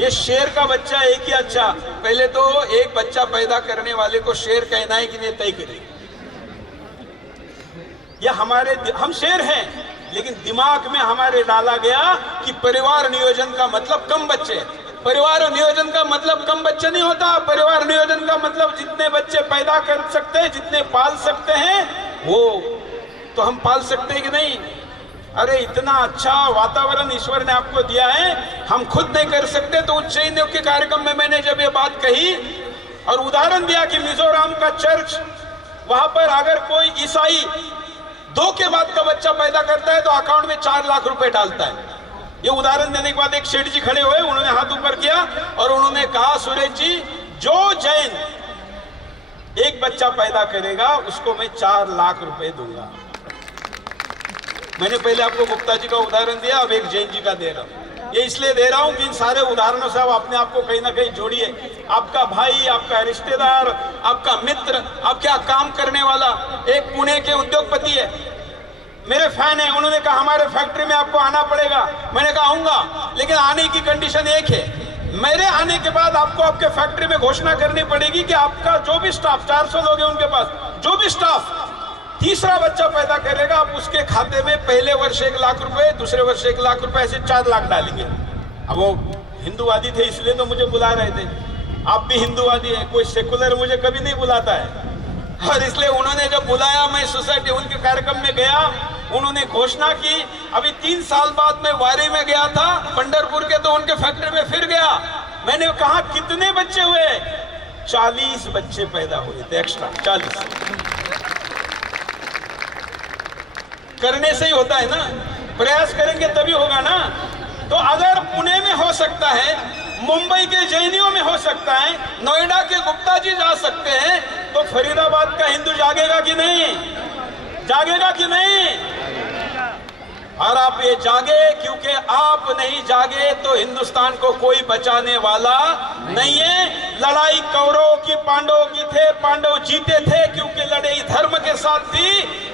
ये शेर का बच्चा एक ही अच्छा। पहले तो एक बच्चा पैदा करने वाले को शेर कहना है कि नहीं, तय करें। हम शेर हैं, लेकिन दिमाग में हमारे डाला गया कि परिवार नियोजन का मतलब कम बच्चे। परिवार नियोजन का मतलब कम बच्चे नहीं होता। परिवार नियोजन का मतलब जितने बच्चे पैदा कर सकते हैं, जितने पाल सकते हैं, वो तो हम पाल सकते हैं कि नहीं? अरे इतना अच्छा वातावरण ईश्वर ने आपको दिया है, हम खुद नहीं कर सकते। तो उच्च नियोग के कार्यक्रम में मैंने जब ये बात कही और उदाहरण दिया कि मिजोरम का चर्च, वहां पर अगर कोई ईसाई 2 के बाद का बच्चा पैदा करता है तो अकाउंट में 4 लाख रुपए डालता है। ये उदाहरण देने के बाद एक सेठ जी खड़े हुए, उन्होंने हाथ ऊपर किया और उन्होंने कहा, सुरेश जी, जो जैन एक बच्चा पैदा करेगा उसको मैं 4 लाख रुपए दूंगा। मैंने पहले आपको गुप्ता जी का उदाहरण दिया, अब एक जैन जी का दे रहा हूं। ये इसलिए दे रहा हूं कि इन सारे उदाहरणों से आप अपने आप को कहीं ना कहीं जोड़िए। आपका भाई, आपका रिश्तेदार, आपका मित्र, आपका काम करने वाला एक पुणे के उद्योगपति है, मेरे फैन है, उन्होंने कहा हमारे फैक्ट्री में आपको आना पड़ेगा। मैंने कहा आऊंगा, लेकिन आने की कंडीशन एक है, मेरे आने के बाद आपको आपके फैक्ट्री में घोषणा करनी पड़ेगी कि आपका जो भी स्टाफ, 400 लोग हैं उनके पास, जो भी स्टाफ तीसरा बच्चा पैदा करेगा, आप उसके खाते में पहले वर्ष 1 लाख रुपए, दूसरे वर्ष 1 लाख रुपए, ऐसे 4 लाख डालेंगे। अब वो हिंदूवादी थे इसलिए तो मुझे बुला रहे थे। आप भी हिंदूवादी है, कोई सेकुलर मुझे कभी नहीं बुलाता है। और इसलिए उन्होंने जब बुलाया, मैं सोसाइटी उनके कार्यक्रम में गया, उन्होंने घोषणा की। अभी 3 साल बाद मैं वारी में गया था पंढरपुर के, तो उनके फैक्ट्री में फिर गया। मैंने कहा कितने बच्चे हुए? 40 बच्चे पैदा हुए थे एक्स्ट्रा, 40। करने से ही होता है ना, प्रयास करेंगे तभी होगा ना। तो अगर पुणे में हो सकता है, मुंबई के जैनियों में हो सकता है, नोएडा के गुप्ता जी जा सकते हैं, तो फरीदाबाद का हिंदू जागेगा कि नहीं? जागेगा कि नहीं? और आप ये जागे, क्योंकि आप नहीं जागे तो हिंदुस्तान को कोई बचाने वाला नहीं है। लड़ाई कौरवों की, पांडवों की थे, पांडव जीते थे क्योंकि लड़ाई धर्म के साथ थी।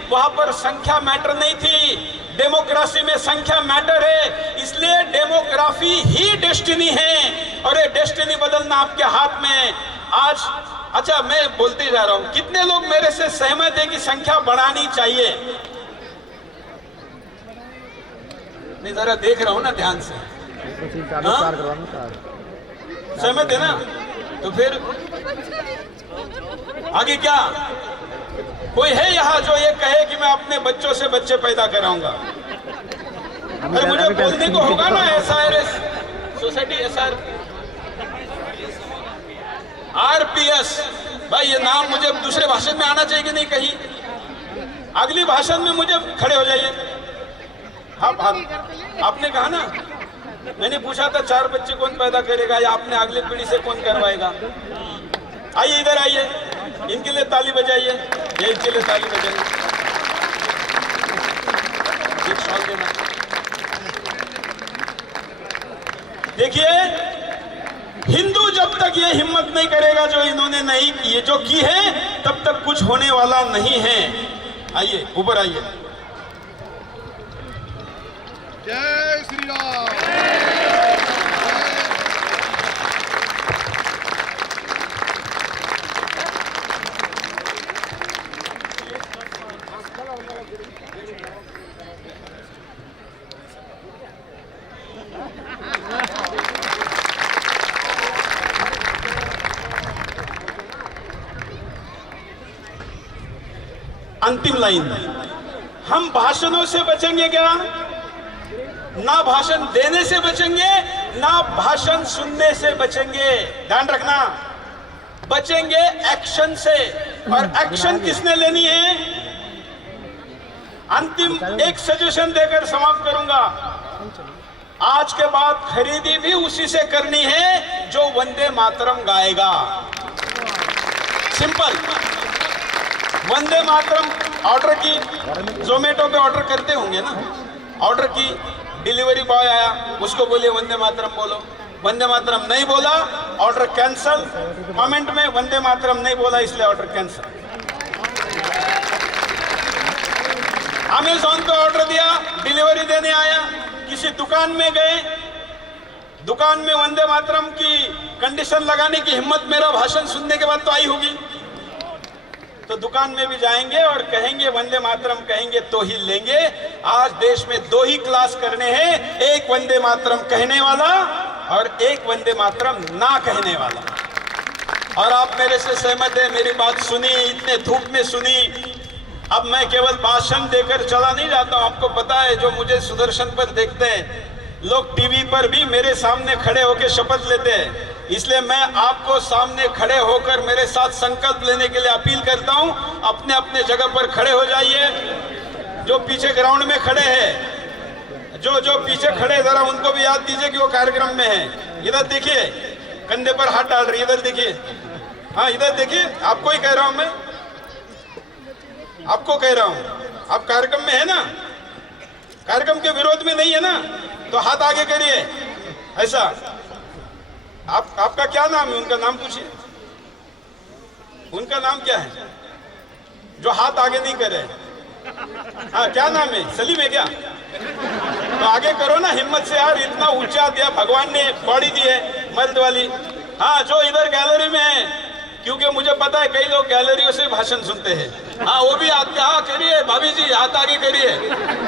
वहां पर संख्या मैटर नहीं थी, डेमोक्रेसी में संख्या मैटर है। इसलिए डेमोग्राफी ही डेस्टिनी है, और ये डेस्टिनी बदलना आपके हाथ में। आज अच्छा, मैं बोलते जा रहा हूं, कितने लोग मेरे से सहमत है कि संख्या बढ़ानी चाहिए? नहीं, जरा देख रहा हूं ना ध्यान से। सहमत है ना? तो फिर आगे क्या? कोई है यहाँ जो ये कहे कि मैं अपने बच्चों से बच्चे पैदा कराऊंगा? अरे मुझे बोलने को होगा ना। SRS सोसाइटी, SR RPS, भाई ये नाम मुझे दूसरे भाषण में आना चाहिए कि नहीं? कहीं अगली भाषण में मुझे खड़े हो जाइए। हाँ, आपने कहा ना, मैंने पूछा था 4 बच्चे कौन पैदा करेगा, या आपने अगली पीढ़ी से कौन करवाएगा? आइए, इधर आइए, इनके लिए ताली बजाइए, ये इनके लिए ताली बजाइए। एक सवाल देना। देखिए, हिंदू जब तक ये हिम्मत नहीं करेगा जो इन्होंने नहीं ये जो की है, तब तक कुछ होने वाला नहीं है। आइए, ऊपर आइए। जय श्री राम। अंतिम लाइन, हम भाषणों से बचेंगे क्या? ना भाषण देने से बचेंगे, ना भाषण सुनने से बचेंगे। ध्यान रखना, बचेंगे एक्शन से। और एक्शन किसने लेनी है? अंतिम एक सजेशन देकर समाप्त करूंगा। आज के बाद खरीदी भी उसी से करनी है जो वंदे मातरम गाएगा। सिंपल। वंदे मातरम ऑर्डर की, जोमेटो पे ऑर्डर करते होंगे ना, ऑर्डर की, डिलीवरी बॉय आया, उसको बोले वंदे मातरम बोलो, वंदे मातरम नहीं बोला, ऑर्डर कैंसल। कमेंट में वंदे मातरम नहीं बोला इसलिए ऑर्डर कैंसल। अमेज़न पे ऑर्डर दिया, डिलीवरी देने आया, किसी दुकान में गए, दुकान में वंदे मातरम की कंडीशन लगाने की हिम्मत मेरा भाषण सुनने के बाद तो आई होगी। तो दुकान में भी जाएंगे और कहेंगे वंदे मातरम कहेंगे तो ही लेंगे। आज देश में दो ही क्लास करने हैं, एक वंदे मातरम कहने वाला और एक वंदे मातरम ना कहने वाला। और आप मेरे से सहमत है, मेरी बात सुनी, इतने धूप में सुनी। अब मैं केवल भाषण देकर चला नहीं जाता हूं, आपको पता है जो मुझे सुदर्शन पर देखते हैं लोग, टीवी पर भी मेरे सामने खड़े होकर शपथ लेते हैं। इसलिए मैं आपको सामने खड़े होकर मेरे साथ संकल्प लेने के लिए अपील करता हूं, अपने अपने जगह पर खड़े हो जाइए। जो पीछे ग्राउंड में खड़े हैं, जो पीछे खड़े, जरा उनको भी याद दीजिए कि वो कार्यक्रम में है। इधर देखिए, कंधे पर हाथ डाल रही है, इधर देखिए, हाँ इधर देखिए, आपको ही कह रहा हूं मैं, आपको कह रहा हूं। आप कार्यक्रम में है ना, कार्यक्रम के विरोध में नहीं है ना, तो हाथ आगे करिए ऐसा। आपका क्या नाम है? उनका नाम पूछिए, उनका नाम क्या है जो हाथ आगे नहीं करे? हाँ क्या नाम है? सलीम है क्या? तो आगे करो ना हिम्मत से यार, इतना ऊंचा दिया भगवान ने, बॉडी दी है मर्द वाली। हाँ जो इधर गैलरी में है, क्योंकि मुझे पता है कई लोग गैलरियों से भाषण सुनते हैं, हाँ वो भी आते, हाँ करिए भाभी जी, हाथ आगे करिए।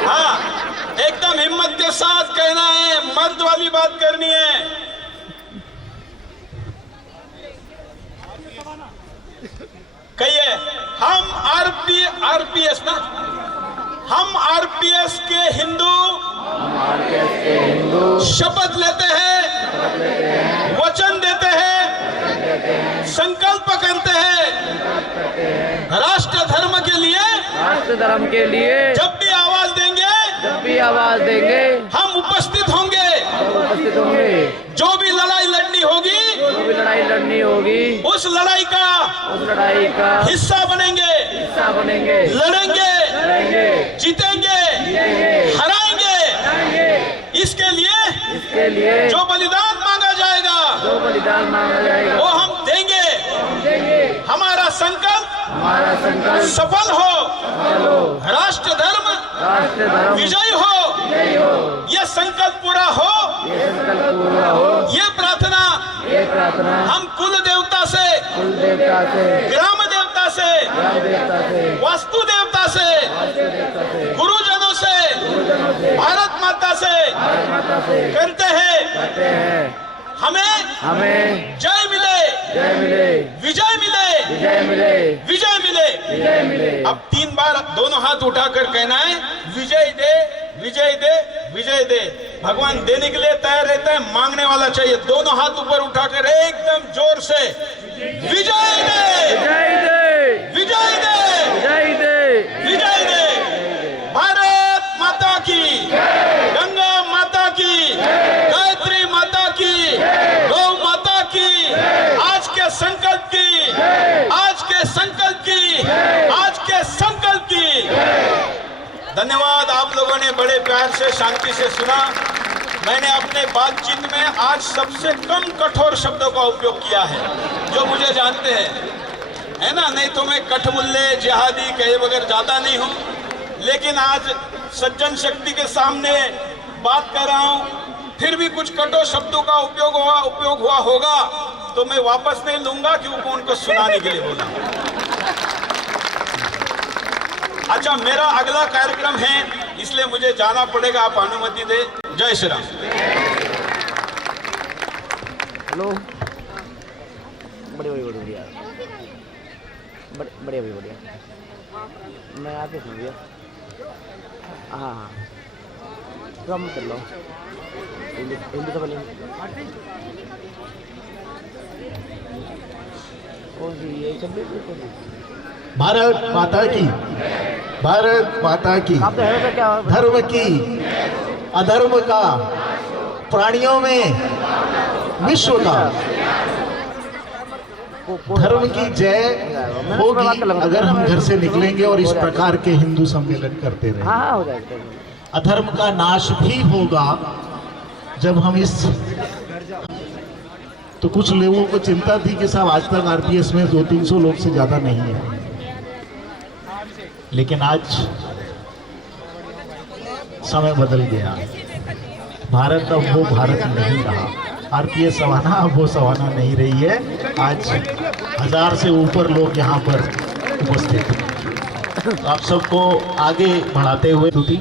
हाँ एकदम हिम्मत के साथ कहना है, मर्द वाली बात करनी है। कहिए, हम आरपीएस ना, हम आरपीएस के हिंदू शपथ लेते हैं, वचन देते हैं, संकल्प करते हैं, राष्ट्र धर्म के लिए जब भी आवाज देंगे हम उपस्थित होंगे। जो भी लड़ाई लड़नी होगी उस लड़ाई का हिस्सा बनेंगे, लड़ेंगे, जीतेंगे, हराएंगे। इसके लिए जो बलिदान मांगा जाएगा वो हम देंगे। हमारा संकल्प सफल हो, राष्ट्र धर्म विजयी हो, यह संकल्प पूरा हो, ये प्रार्थना हम कुल देवता से, ग्राम देवता से, वास्तु देवता से, गुरुजनों से, भारत माता से करते हैं। हमें जय मिले, विजय मिले। अब 3 बार दोनों हाथ उठाकर कहना है, विजय दे, विजय दे, विजय दे। भगवान देने के लिए तैयार रहता है, मांगने वाला चाहिए। दोनों हाथ ऊपर उठाकर एकदम जोर से, विजय दे, विजय दे, विजय दे। भारत माता की, गंगा माता की, गायत्री माता की, गौ माता की, आज के संकल्प की, आज के संकल्प की, आज के संकल्प की। धन्यवाद, आप लोगों ने बड़े प्यार से, शांति से सुना। मैंने अपने बातचीत में आज सबसे कम कठोर शब्दों का उपयोग किया है, जो मुझे जानते हैं, है ना। नहीं तो मैं कठमुल्ले, जिहादी कहे बगैर जाता नहीं हूं, लेकिन आज सज्जन शक्ति के सामने बात कर रहा हूं, फिर भी कुछ कठोर शब्दों का उपयोग हुआ होगा तो मैं वापस नहीं लूंगा, क्योंकि उनको सुनाने के लिए बोला। अच्छा, मेरा अगला कार्यक्रम है, इसलिए मुझे जाना पड़ेगा, आप अनुमति दे। जय श्री राम। हेलो, बढ़िया, मैं आके सुन लिया। हाँ कम कर लो, हिंदी तो बोलेंगे। भारत माता की, भारत माता की, धर्म की, अधर्म का, प्राणियों में विश्व का, धर्म की जय होगी अगर हम घर से निकलेंगे और इस प्रकार के हिंदू सम्मेलन करते रहेंगे। अधर्म का नाश भी होगा जब हम इस, तो कुछ लोगों को चिंता थी कि साहब आज तक आरपीएस में 200-300 लोग से ज्यादा नहीं है, लेकिन आज समय बदल गया। भारत अब वो भारत नहीं रहा, आरपीएस सवाना अब वो सवाना नहीं रही है। आज 1000 से ऊपर लोग यहाँ पर उपस्थित। आप सबको आगे बढ़ाते हुए स्तुति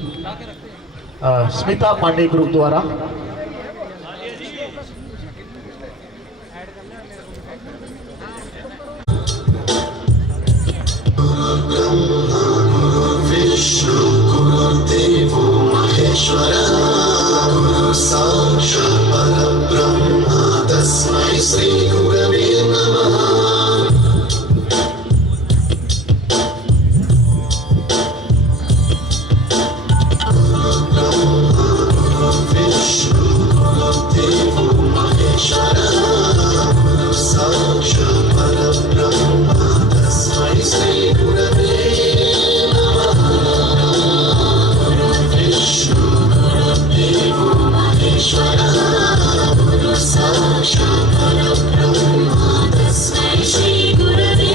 स्मिता पांडे ग्रुप द्वारा। विष्णु गुरुदेवो महेश्वरा गुरु साक्षात् परब्रह्म तस्मै श्री गुरवे नमः। विष्णु गुरुदेवो महेश्वरा गुरु साक्षात् परब्रह्म तस्मै श्री गुरवे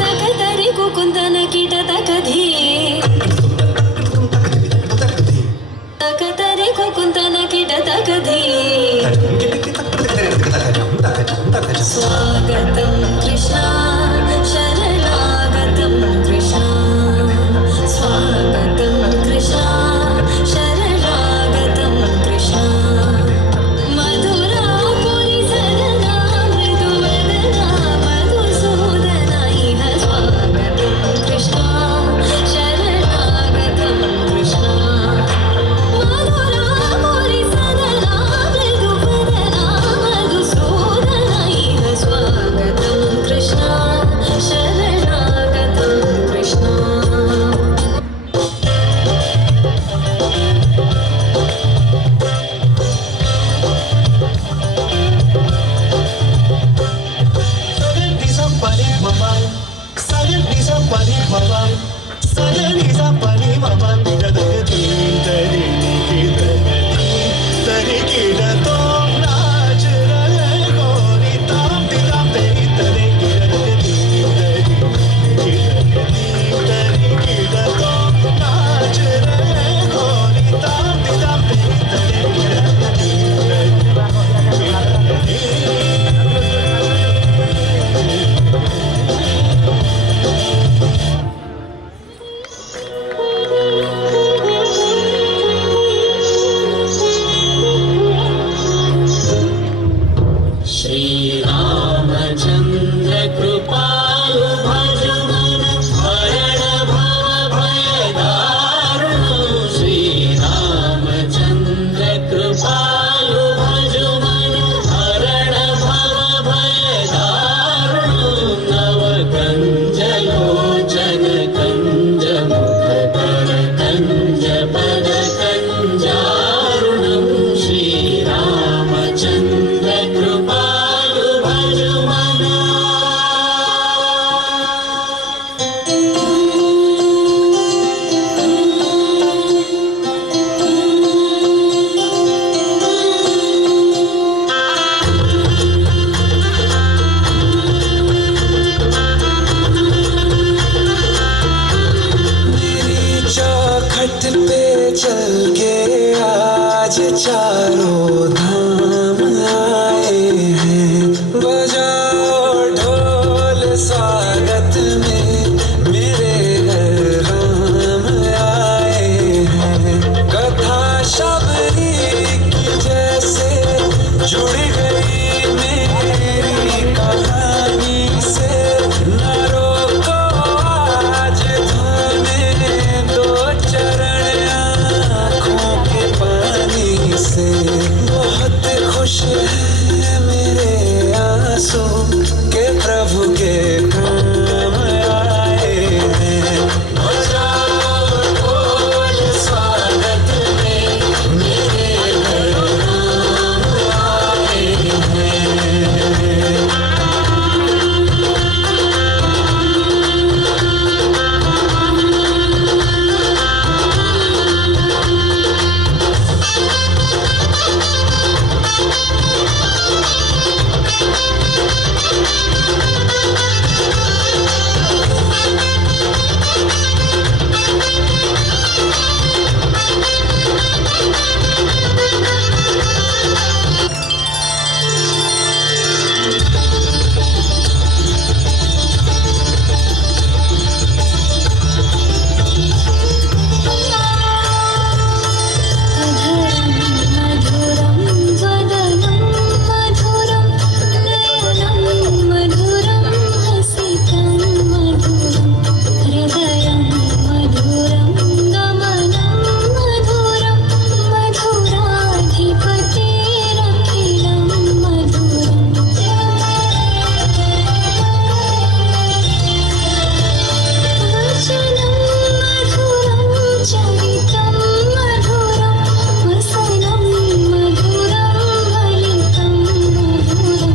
तकदरी कुकुंदन कीट तकधी तकदरी कुकुंदन कीट तकधी स्वागतं कृष्णा शरणागतं कृष्णा स्वागतं कृष्णा शरणागतं कृष्णा मधुरा पुरी सदना मृदुवदना मधुसूदना जुड़ गई मेरी कहानी से न रोको आज धोने दो चरण आँखों के पानी से बहुत खुश है मेरे आंसू के प्रभु के काम आए हैं बजाओ ढोल स्वागत में मेरे घर राम आए हैं। मधुरं वदनं मधुरं नयनं मधुरं हसितं मधुरं हृदयं मधुरं गमनं मधुरं मधुराधिपतेरखिलं मधुरम् वचनं मधुरं चरितं मधुरं वसनं मधुरं फलितं मधुरं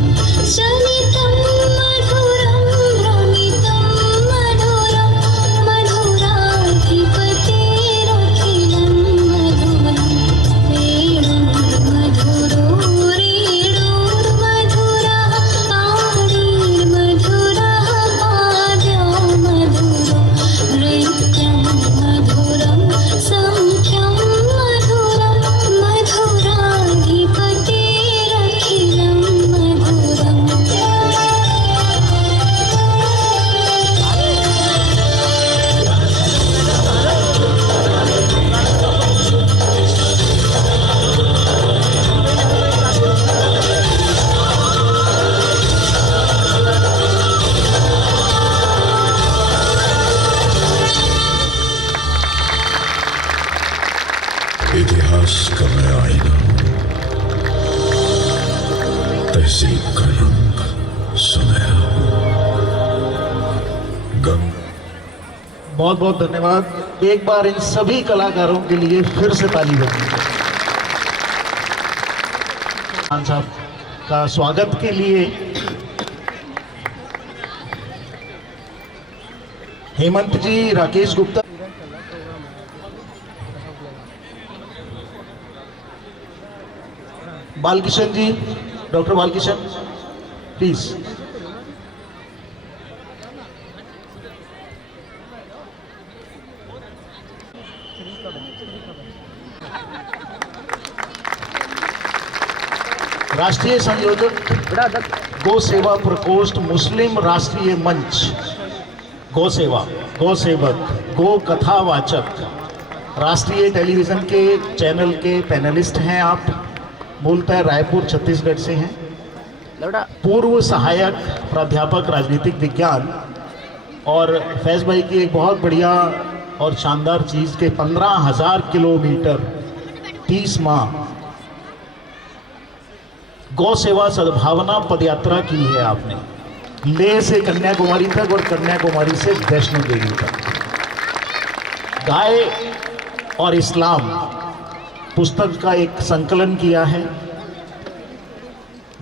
चलितं मधुरं भ्रमितं मधुरं मधुराधिपतेरखिलं मधुरं वेणुर्मधुरो रेणुर्मधुरः पाणिर्मधुरः पाद्यं मधुरं नृत्यं मधुरं सौख्यं मधुरं मधुराधिपतेरखिलं मधुरम् इतिहास का मैं आईना तहजीब का रंग सुनहरा गम बहुत बहुत धन्यवाद। एक बार इन सभी कलाकारों के लिए फिर से ताली बजाएं। खान साहब का स्वागत के लिए हेमंत जी, राकेश गुप्ता, बालकिशन जी, डॉक्टर बालकिशन प्लीज। राष्ट्रीय संयोजक गौ सेवा प्रकोष्ठ, मुस्लिम राष्ट्रीय मंच, गौ सेवा, गौ सेवक, गौ कथावाचक, राष्ट्रीय टेलीविजन के चैनल के पैनलिस्ट हैं आप, मूलतः रायपुर छत्तीसगढ़ से हैं, पूर्व सहायक प्राध्यापक राजनीतिक विज्ञान। और फैज़ भाई की एक बहुत बढ़िया और शानदार चीज़ के 15,000 किलोमीटर 30 माह गौ सेवा सद्भावना पदयात्रा की है आपने, लेह से कन्याकुमारी तक और कन्याकुमारी से वैष्णो देवी तक। गाय और इस्लाम पुस्तक का एक संकलन किया है।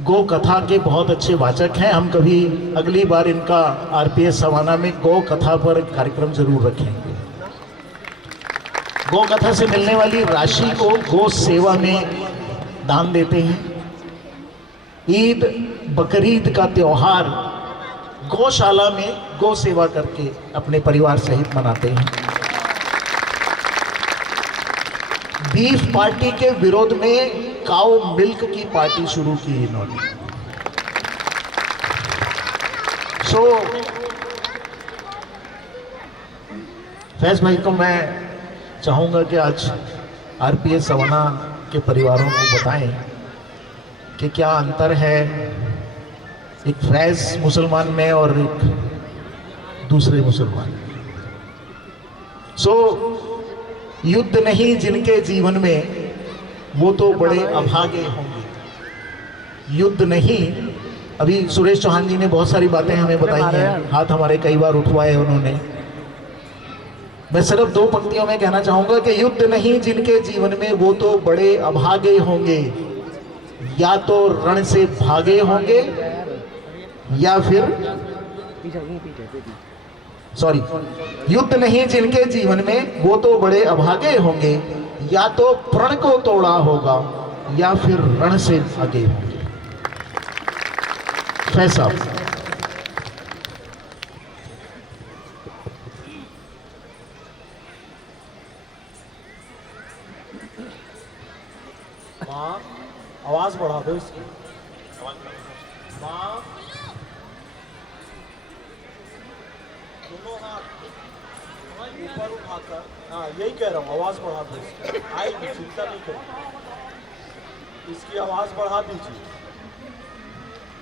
गौ कथा के बहुत अच्छे वाचक हैं। हम कभी अगली बार इनका आरपीएस सवाना में गौ कथा पर कार्यक्रम जरूर रखेंगे। गौ कथा से मिलने वाली राशि को गौ सेवा में दान देते हैं। ईद बकरीद का त्योहार गौशाला में गौ सेवा करके अपने परिवार सहित मनाते हैं। बीफ पार्टी के विरोध में काऊ मिल्क की पार्टी शुरू की इन्होंने। फैज़ भाई को मैं चाहूँगा कि आज आरपीएस सवाना के परिवारों को बताएं कि क्या अंतर है एक फैज मुसलमान में और एक दूसरे मुसलमान में। युद्ध नहीं जिनके जीवन में वो तो बड़े अभागे होंगे। युद्ध नहीं, अभी सुरेश चौहान जी ने बहुत सारी बातें हमें बताई हैं, हाथ हमारे कई बार उठवाए उन्होंने। मैं सिर्फ 2 पंक्तियों में कहना चाहूंगा कि युद्ध नहीं जिनके जीवन में वो तो बड़े अभागे होंगे, या तो रण से भागे होंगे या फिर युद्ध नहीं जिनके जीवन में वो तो बड़े अभागे होंगे, या तो प्रण को तोड़ा होगा या फिर रण से भागे होंगे। फैज साहब। आवाज बढ़ा दो इसकी। दोनों हाथ ऊपर उठाकर, हाँ यही कह रहा हूँ, आवाज बढ़ा दो इसकी। आएगी, चिंता नहीं करो, इसकी आवाज बढ़ा दीजिए,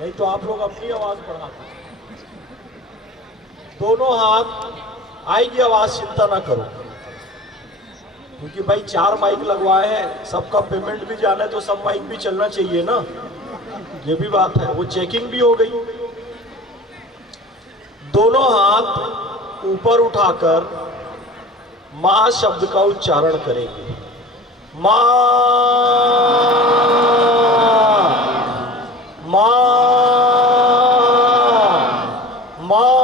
नहीं तो आप लोग अपनी आवाज बढ़ा दीजिए। दोनों हाथ आएगी आवाज, चिंता ना करो, क्योंकि भाई 4 माइक लगवाए हैं, सबका पेमेंट भी जाना है तो सब माइक भी चलना चाहिए ना, ये भी बात है, वो चेकिंग भी हो गई। दोनों हाथ ऊपर उठाकर मां शब्द का उच्चारण करेंगे। मां, मां, मां।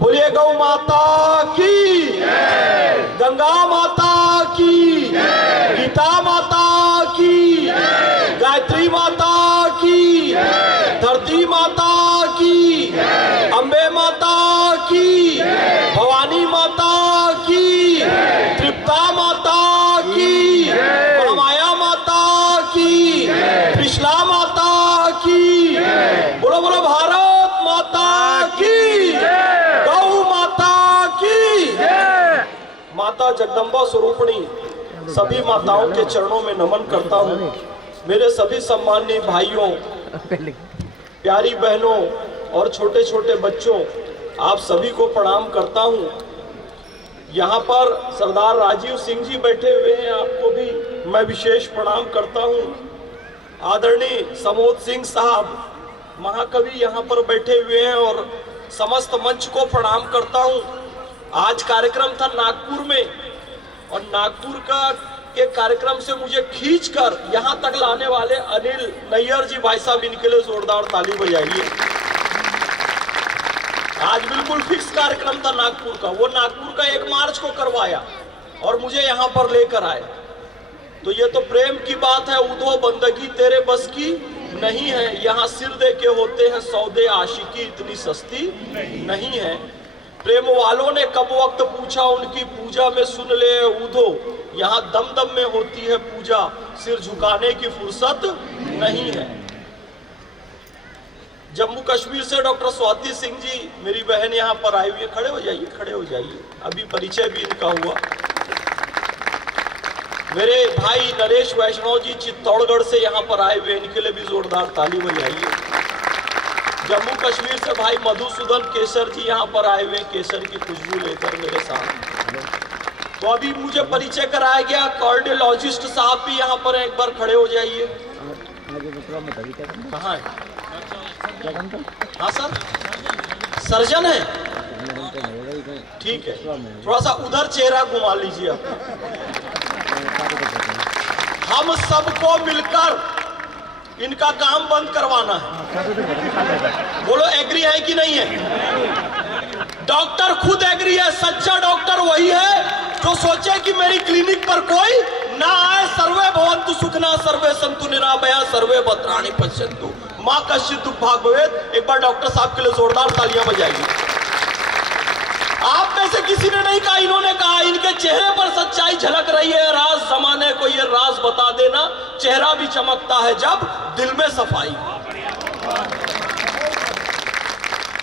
बोलिए गौ माता की, गंगा माता की, गीता माता की, गायत्री माता की, धरती माता की, अम्बे माता की, भवानी माता की, तृप्ता माता की, महामाया माता की, त्रिशला माता की। बोलो बोलो भारत माता की, गौ माता की। माता जगदम्बा स्वरूपणी सभी माताओं के चरणों में नमन करता हूँ। मेरे सभी सम्माननीय भाइयों, प्यारी बहनों और छोटे छोटे बच्चों, आप सभी को प्रणाम करता हूँ। यहाँ पर सरदार राजीव सिंह जी बैठे हुए हैं, आपको भी मैं विशेष प्रणाम करता हूँ। आदरणीय समोद सिंह साहब महाकवि यहाँ पर बैठे हुए हैं और समस्त मंच को प्रणाम करता हूँ। आज कार्यक्रम था नागपुर में और नागपुर का के कार्यक्रम से मुझे खींचकर यहाँ तक लाने वाले अनिल नैयर जी, भाई साहब इनके लिए जोरदार ताली बजाइए। आज बिल्कुल फिक्स कार्यक्रम था नागपुर का, वो नागपुर का 1 मार्च को करवाया और मुझे यहाँ पर लेकर आए। तो ये तो प्रेम की बात है। उधो बंदगी तेरे बस की नहीं है, यहाँ सिर दे के होते हैं सौदे, आशिकी इतनी सस्ती नहीं है। प्रेम वालों ने कब वक्त पूछा उनकी पूजा में, सुन ले उधो यहाँ दम दम में होती है पूजा, सिर झुकाने की फुर्सत नहीं है। जम्मू कश्मीर से डॉक्टर स्वाति सिंह जी मेरी बहन यहाँ पर आई हुई है, खड़े हो जाइए, खड़े हो जाइए, अभी परिचय भी इनका हुआ। मेरे भाई नरेश वैष्णव जी चित्तौड़गढ़ से यहाँ पर आए हुए, इनके लिए भी जोरदार ताली बजाइए। जम्मू कश्मीर से भाई मधुसूदन केसर जी यहाँ पर आए हुए, केसर की खुशबू लेकर मेरे साथ। तो अभी मुझे परिचय कराया गया, कार्डियोलॉजिस्ट साहब भी यहाँ पर एक बार खड़े हो जाइए। कहाँ है? हाँ सर, सर्जन है, ठीक है, थोड़ा सा उधर चेहरा घुमा लीजिए आप। हम सबको मिलकर इनका काम बंद करवाना है। बोलो एग्री है कि नहीं है? डॉक्टर खुद एग्री है। सच्चा डॉक्टर वही है जो सोचे कि मेरी क्लिनिक पर कोई ना आए। सर्वे भवन्तु सुखिनः, सर्वे सन्तु निरामया, सर्वे भद्राणि पश्यन्तु मां कश्चित् दुःखं भाग् भवेत्। एक बार डॉक्टर साहब के लिए जोरदार तालियां बजाइए। आप में से किसी ने नहीं कहा, इन्होंने कहा। इनके चेहरे पर सच्चाई झलक रही है। राज जमाने को ये राज बता देना, चेहरा भी चमकता है जब दिल में सफाई।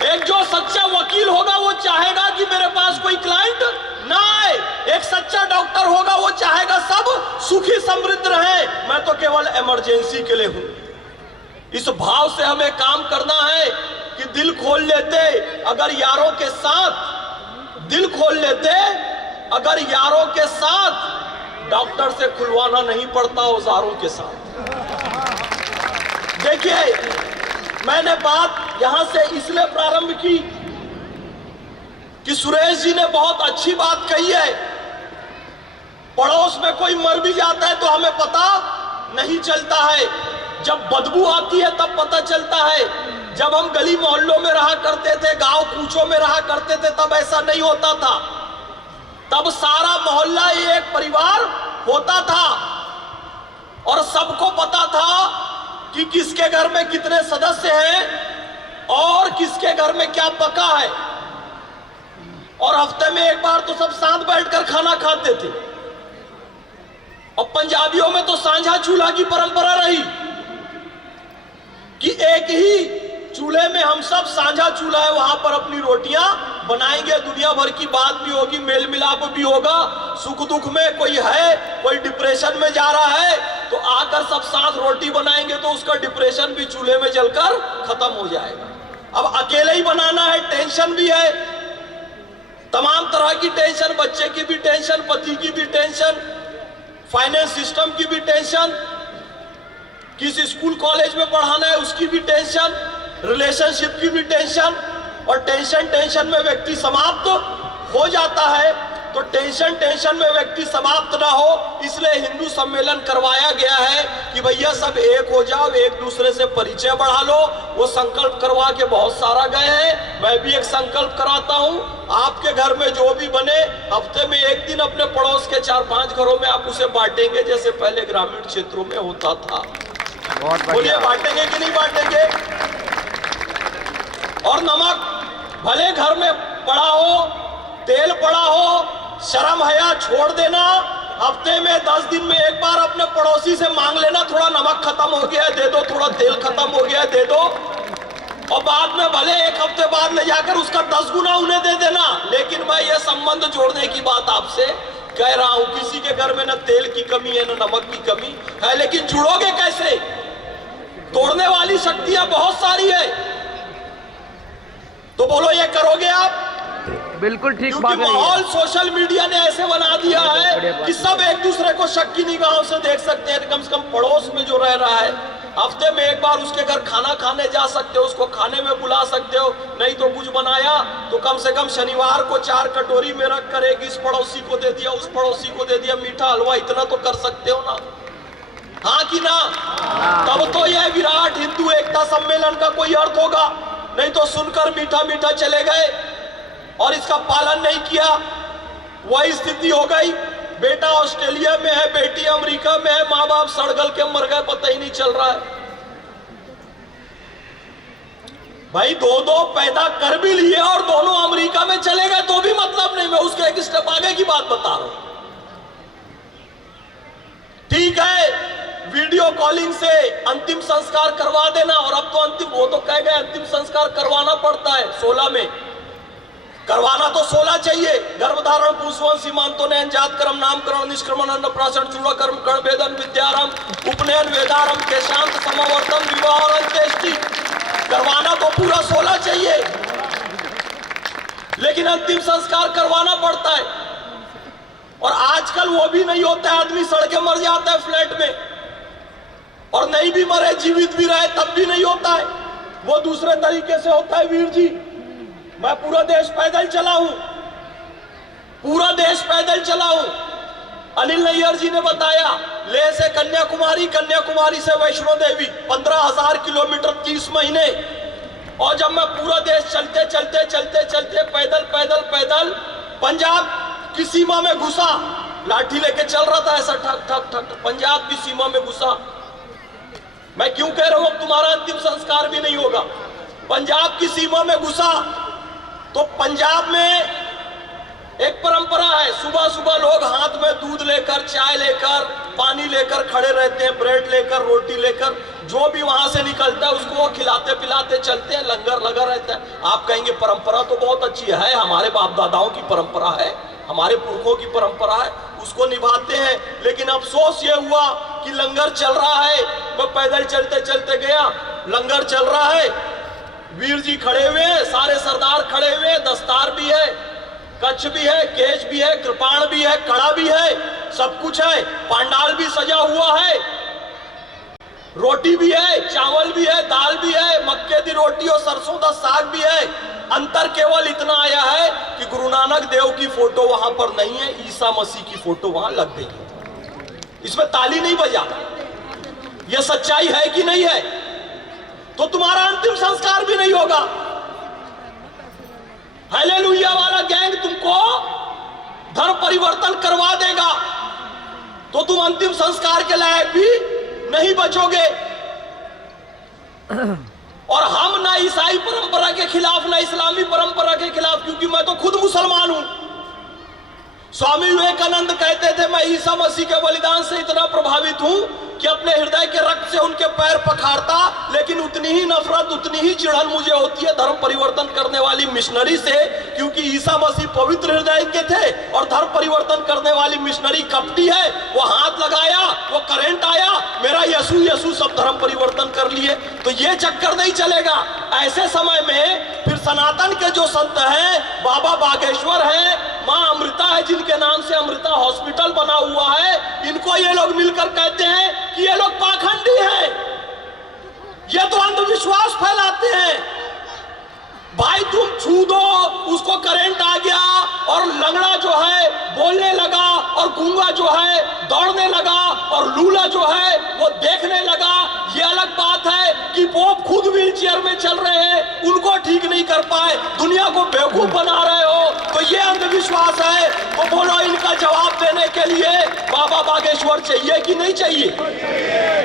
एक जो सच्चा वकील होगा वो चाहेगा कि मेरे पास कोई क्लाइंट ना आए। एक सच्चा डॉक्टर होगा, वो चाहेगा सब सुखी समृद्ध रहे। मैं तो केवल इमरजेंसी के लिए हूं। इस भाव से हमें काम करना है कि दिल खोल लेते अगर यारों के साथ, दिल खोल लेते अगर यारों के साथ, डॉक्टर से खुलवाना नहीं पड़ता औजारों के साथ। देखिए, मैंने बात यहां से इसलिए प्रारंभ की कि सुरेश जी ने बहुत अच्छी बात कही है। पड़ोस में कोई मर भी जाता है तो हमें पता नहीं चलता है, जब बदबू आती है तब पता चलता है। जब हम गली मोहल्लों में रहा करते थे, गांव कूचों में रहा करते थे, तब ऐसा नहीं होता था। तब सारा मोहल्ला एक परिवार होता था और सबको पता था कि किसके घर में कितने सदस्य हैं और किसके घर में क्या पका है। और हफ्ते में एक बार तो सब साथ बैठकर खाना खाते थे। और पंजाबियों में तो सांझा चूल्हा की परंपरा रही कि एक ही चूल्हे में हम सब, साझा चूल्हा है, वहां पर अपनी रोटियां बनाएंगे। दुनिया भर की बात भी होगी, मेल मिलाप भी होगा। सुख दुख में कोई है, कोई डिप्रेशन में जा रहा है तो आकर सब साथ रोटी बनाएंगे तो उसका डिप्रेशन भी चूल्हे में जलकर खत्म हो जाएगा। अब अकेले ही बनाना है, टेंशन भी है, तमाम तरह की टेंशन, बच्चे की भी टेंशन, पति की भी टेंशन, फाइनेंस सिस्टम की भी टेंशन, किस स्कूल कॉलेज में पढ़ाना है उसकी भी टेंशन, रिलेशनशिप की भी टेंशन। और टेंशन में व्यक्ति समाप्त हो जाता है। तो टेंशन में व्यक्ति समाप्त ना हो, इसलिए हिंदू सम्मेलन करवाया गया है कि भैया सब एक हो जाओ, एक दूसरे से परिचय बढ़ा लो। वो संकल्प करवा के बहुत सारा गए हैं, मैं भी एक संकल्प कराता हूं। आपके घर में जो भी बने, हफ्ते में एक दिन अपने पड़ोस के 4-5 घरों में आप उसे बांटेंगे, जैसे पहले ग्रामीण क्षेत्रों में होता था। बोलिए, बांटेंगे कि नहीं बांटेंगे? और नमक भले घर में पड़ा हो, तेल पड़ा हो, शर्म हया छोड़ देना। हफ्ते में 10 दिन में एक बार अपने पड़ोसी से मांग लेना, थोड़ा नमक खत्म हो गया है दे दो, थोड़ा तेल खत्म हो गया है दे दो। और बाद में भले एक हफ्ते बाद ले जाकर उसका 10 गुना उन्हें दे देना। लेकिन मैं ये संबंध जोड़ने की बात आपसे कह रहा हूं, किसी के घर में न तेल की कमी है न नमक की कमी है, लेकिन जुड़ोगे कैसे? तोड़ने वाली शक्तियां बहुत सारी है। तो बोलो, ये करोगे आप? बिल्कुल ठीक क्योंकि बात है। माहौल सोशल मीडिया ने ऐसे बना दिया है कि सब एक दूसरे को शक की निगाहों से देख सकते हैं। कम से कम पड़ोस में जो रह रहा है, हफ्ते में एक बार उसके घर खाना खाने जा सकते हो, उसको खाने में बुला सकते हो। नहीं तो कुछ बनाया तो कम से कम शनिवार को 4 कटोरी में रख कर एक इस पड़ोसी को दे दिया, उस पड़ोसी को दे दिया मीठा हलवा, इतना तो कर सकते हो ना? हाँ कि ना? तब तो यह विराट हिंदू एकता सम्मेलन का कोई अर्थ होगा। नहीं तो सुनकर मीठा मीठा चले गए और इसका पालन नहीं किया। वही स्थिति हो गई, बेटा ऑस्ट्रेलिया में है, बेटी अमेरिका में है, माँ बाप सड़गल के मर गए, पता ही नहीं चल रहा है। भाई 2 पैदा कर भी लिए और दोनों अमेरिका में चले गए तो भी मतलब नहीं। मैं उसके एक स्टेप आगे की बात बता रहा हूं। ठीक है, वीडियो कॉलिंग से अंतिम संस्कार करवा देना। और अब तो अंतिम, वो तो कह गए अंतिम संस्कार करवाना पड़ता है 16 में। करवाना तो 16 चाहिए। गर्भधारण, पुंसवन, सीमांतोनयन, जातकर्म, नामकरण, निष्क्रमण, अन्नप्राशन, चूड़ाकर्म, कर्णवेदन, विद्यारंभ, उपनयन, वेदारंभ, केशांत, समावर्तन, विवाह और अंत्येष्टि। करवाना तो पूरा 16 चाहिए, लेकिन अंतिम संस्कार करवाना पड़ता है। और आजकल वो भी नहीं होता है, आदमी सड़के मर जाता है फ्लैट में। और नहीं भी मरे, जीवित भी रहे, तब भी नहीं होता है। वो दूसरे तरीके से होता है। वीर जी, मैं पूरा देश पैदल चला हूं, पूरा देश पैदल चला हूं। अनिल नैयर जी ने बताया, लेह से कन्याकुमारी, कन्याकुमारी से वैष्णो देवी 15,000 किलोमीटर 30 महीने। और जब मैं पूरा देश चलते चलते चलते चलते पैदल पैदल पैदल पंजाब की सीमा में घुसा, लाठी लेके चल रहा था ऐसा, ठक ठक ठक, पंजाब की सीमा में घुसा। मैं क्यों कह रहा हूं अब तुम्हारा अंतिम संस्कार भी नहीं होगा? पंजाब की सीमा में घुसा तो पंजाब में एक परंपरा है, सुबह सुबह लोग हाथ में दूध लेकर, चाय लेकर, पानी लेकर खड़े रहते हैं, ब्रेड लेकर, रोटी लेकर, जो भी वहां से निकलता है उसको वो खिलाते पिलाते चलते हैं, लंगर लगा रहता है। आप कहेंगे परंपरा तो बहुत अच्छी है, हमारे बाप दादाओं की परंपरा है, हमारे पुरखों की परंपरा है, उसको निभाते हैं। लेकिन अफसोस ये हुआ कि लंगर चल रहा है, मैं पैदल चलते चलते गया, लंगर चल रहा है, वीर जी खड़े हुए हैं, सारे सरदार खड़े हुए हैं, दस्तार भी है, कच्छ भी है, केश भी है, कृपाण भी है, कड़ा भी है, सब कुछ है, पांडाल भी सजा हुआ है, रोटी भी है, चावल भी है, दाल भी है, मक्के की रोटी और सरसों का साग भी है। अंतर केवल इतना आया है कि गुरु नानक देव की फोटो वहां पर नहीं है, ईसा मसीह की फोटो वहां लग गई है। इसमें ताली नहीं बजाना। यह सच्चाई है कि नहीं है? तो तुम्हारा अंतिम संस्कार भी नहीं होगा। हालेलुया वाला गैंग तुमको धर्म परिवर्तन करवा देगा, तो तुम अंतिम संस्कार के लायक भी नहीं बचोगे। और हम ना ईसाई परंपरा के खिलाफ, ना इस्लामी परंपरा के खिलाफ, क्योंकि मैं तो खुद मुसलमान हूं। स्वामी विवेकानंद कहते थे, मैं ईसा मसीह के बलिदान से इतना प्रभावित हूं कि अपने हृदय के रक्त से उनके पैर पखारता, लेकिन उतनी ही नफरत, उतनी ही चिढ़न मुझे होती है धर्म परिवर्तन करने वाली मिशनरी से, क्योंकि ईसा मसीह पवित्र हृदय के थे और धर्म परिवर्तन करने वाली मिशनरी कपटी है। वो हाथ लगाया, वो करंट आया, मेरा यीशु यीशु सब धर्म परिवर्तन कर लिए। तो ये चक्कर नहीं चलेगा। ऐसे समय में फिर सनातन के जो संत हैं, बाबा बागेश्वर हैं, माँ अमृता है जिनके नाम से अमृता हॉस्पिटल बना हुआ है, इनको ये लोग मिलकर कहते हैं कि ये लोग पाखंडी हैं, ये तो अंधविश्वास फैलाते हैं। भाई तुम छू दो, उसको करंट आ गया और लंगड़ा जो है बोलने लगा, और गूंगा जो है दौड़ने लगा, और लूला जो है वो देखने लगा। ये अलग बात है कि पोप खुद व्हील चेयर में चल रहे हैं, उनको ठीक नहीं कर पाए, दुनिया को बेवकूफ बना रहे हो, तो ये अंधविश्वास है। तो बोलो, इनका जवाब देने के लिए बाबा बागेश्वर चाहिए कि नहीं चाहिए?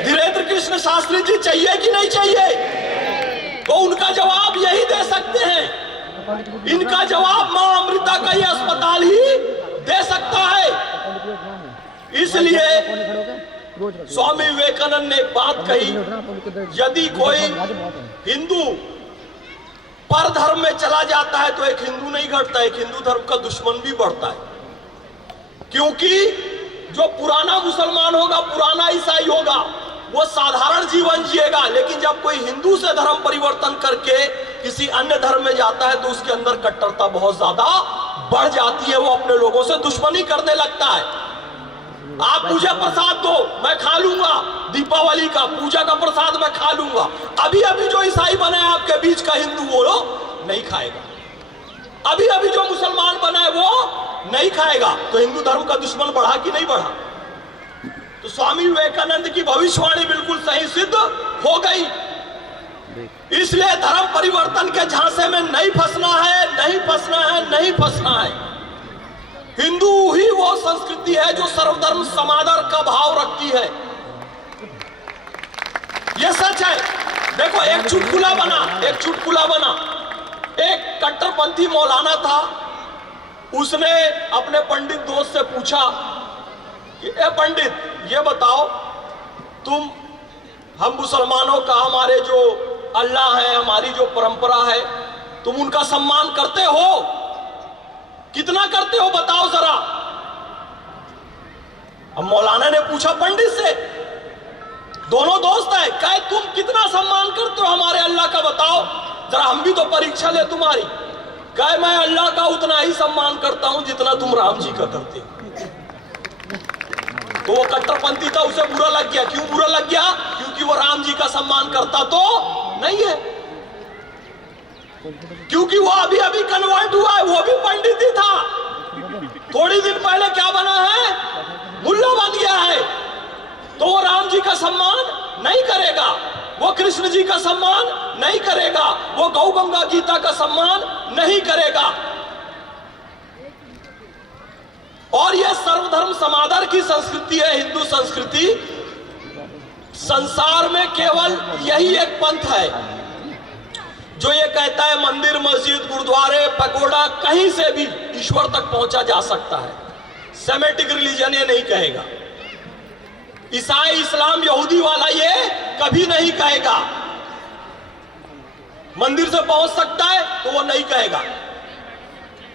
धीरेन्द्र कृष्ण शास्त्री जी चाहिए कि नहीं चाहिए? तो उनका जवाब यही दे सकते हैं। इनका जवाब मां अमृता का ये अस्पताल ही दे सकता है। इसलिए स्वामी विवेकानंद ने एक बात कही, यदि कोई हिंदू पर धर्म में चला जाता है तो एक हिंदू नहीं घटता, एक हिंदू धर्म का दुश्मन भी बढ़ता है। क्योंकि जो पुराना मुसलमान होगा, पुराना ईसाई होगा, वो साधारण जीवन जिएगा, लेकिन जब कोई हिंदू से धर्म परिवर्तन करके किसी अन्य धर्म में जाता है तो उसके अंदर कट्टरता बहुत ज्यादा बढ़ जाती है, वो अपने लोगों से दुश्मनी करने लगता है। आप मुझे प्रसाद दो, मैं खा लूंगा, दीपावली का पूजा का प्रसाद मैं खा लूंगा। अभी अभी जो ईसाई बने आपके बीच का हिंदू, वो नहीं खाएगा। अभी अभी जो मुसलमान बना है वो नहीं खाएगा। तो हिंदू धर्म का दुश्मन बढ़ा कि नहीं बढ़ा? तो स्वामी विवेकानंद की भविष्यवाणी बिल्कुल सही सिद्ध हो गई। इसलिए धर्म परिवर्तन के झांसे में नहीं फंसना है, नहीं फंसना है, नहीं फंसना है। हिंदू ही वो संस्कृति है जो सर्वधर्म समादर का भाव रखती है। यह सच है। देखो, एक चुटकुला बना, एक कट्टरपंथी मौलाना था, उसने अपने पंडित दोस्त से पूछा कि ए पंडित, ये बताओ, तुम हम मुसलमानों का, हमारे जो अल्लाह है, हमारी जो परंपरा है, तुम उनका सम्मान करते हो? कितना करते हो बताओ जरा। अब मौलाना ने पूछा पंडित से, दोनों दोस्त है, कहे तुम कितना सम्मान करते हो हमारे अल्लाह का, बताओ जरा, हम भी तो परीक्षा ले तुम्हारी। कहे मैं अल्लाह का उतना ही सम्मान करता हूं जितना तुम राम जी का करते हो। तो वो कट्टरपंथी था, उसे बुरा लग गया। क्यों बुरा लग गया? क्योंकि वो राम जी का सम्मान करता तो नहीं है, क्योंकि वो अभी अभी कन्वर्ट हुआ है, वो भी पंडित ही था, थोड़ी दिन पहले क्या बना है, मुल्ला बन गया है। तो वो राम जी का सम्मान नहीं करेगा, वो कृष्ण जी का सम्मान नहीं करेगा, वो गौ गंगा गीता का सम्मान नहीं करेगा। और यह सर्वधर्म समादर की संस्कृति है, हिंदू संस्कृति। संसार में केवल यही एक पंथ है जो ये कहता है मंदिर, मस्जिद, गुरुद्वारे, पगोड़ा, कहीं से भी ईश्वर तक पहुंचा जा सकता है। सेमेटिक रिलीजन ये नहीं कहेगा। ईसाई, इस्लाम, यहूदी वाला ये कभी नहीं कहेगा। मंदिर से पहुंच सकता है तो वो नहीं कहेगा।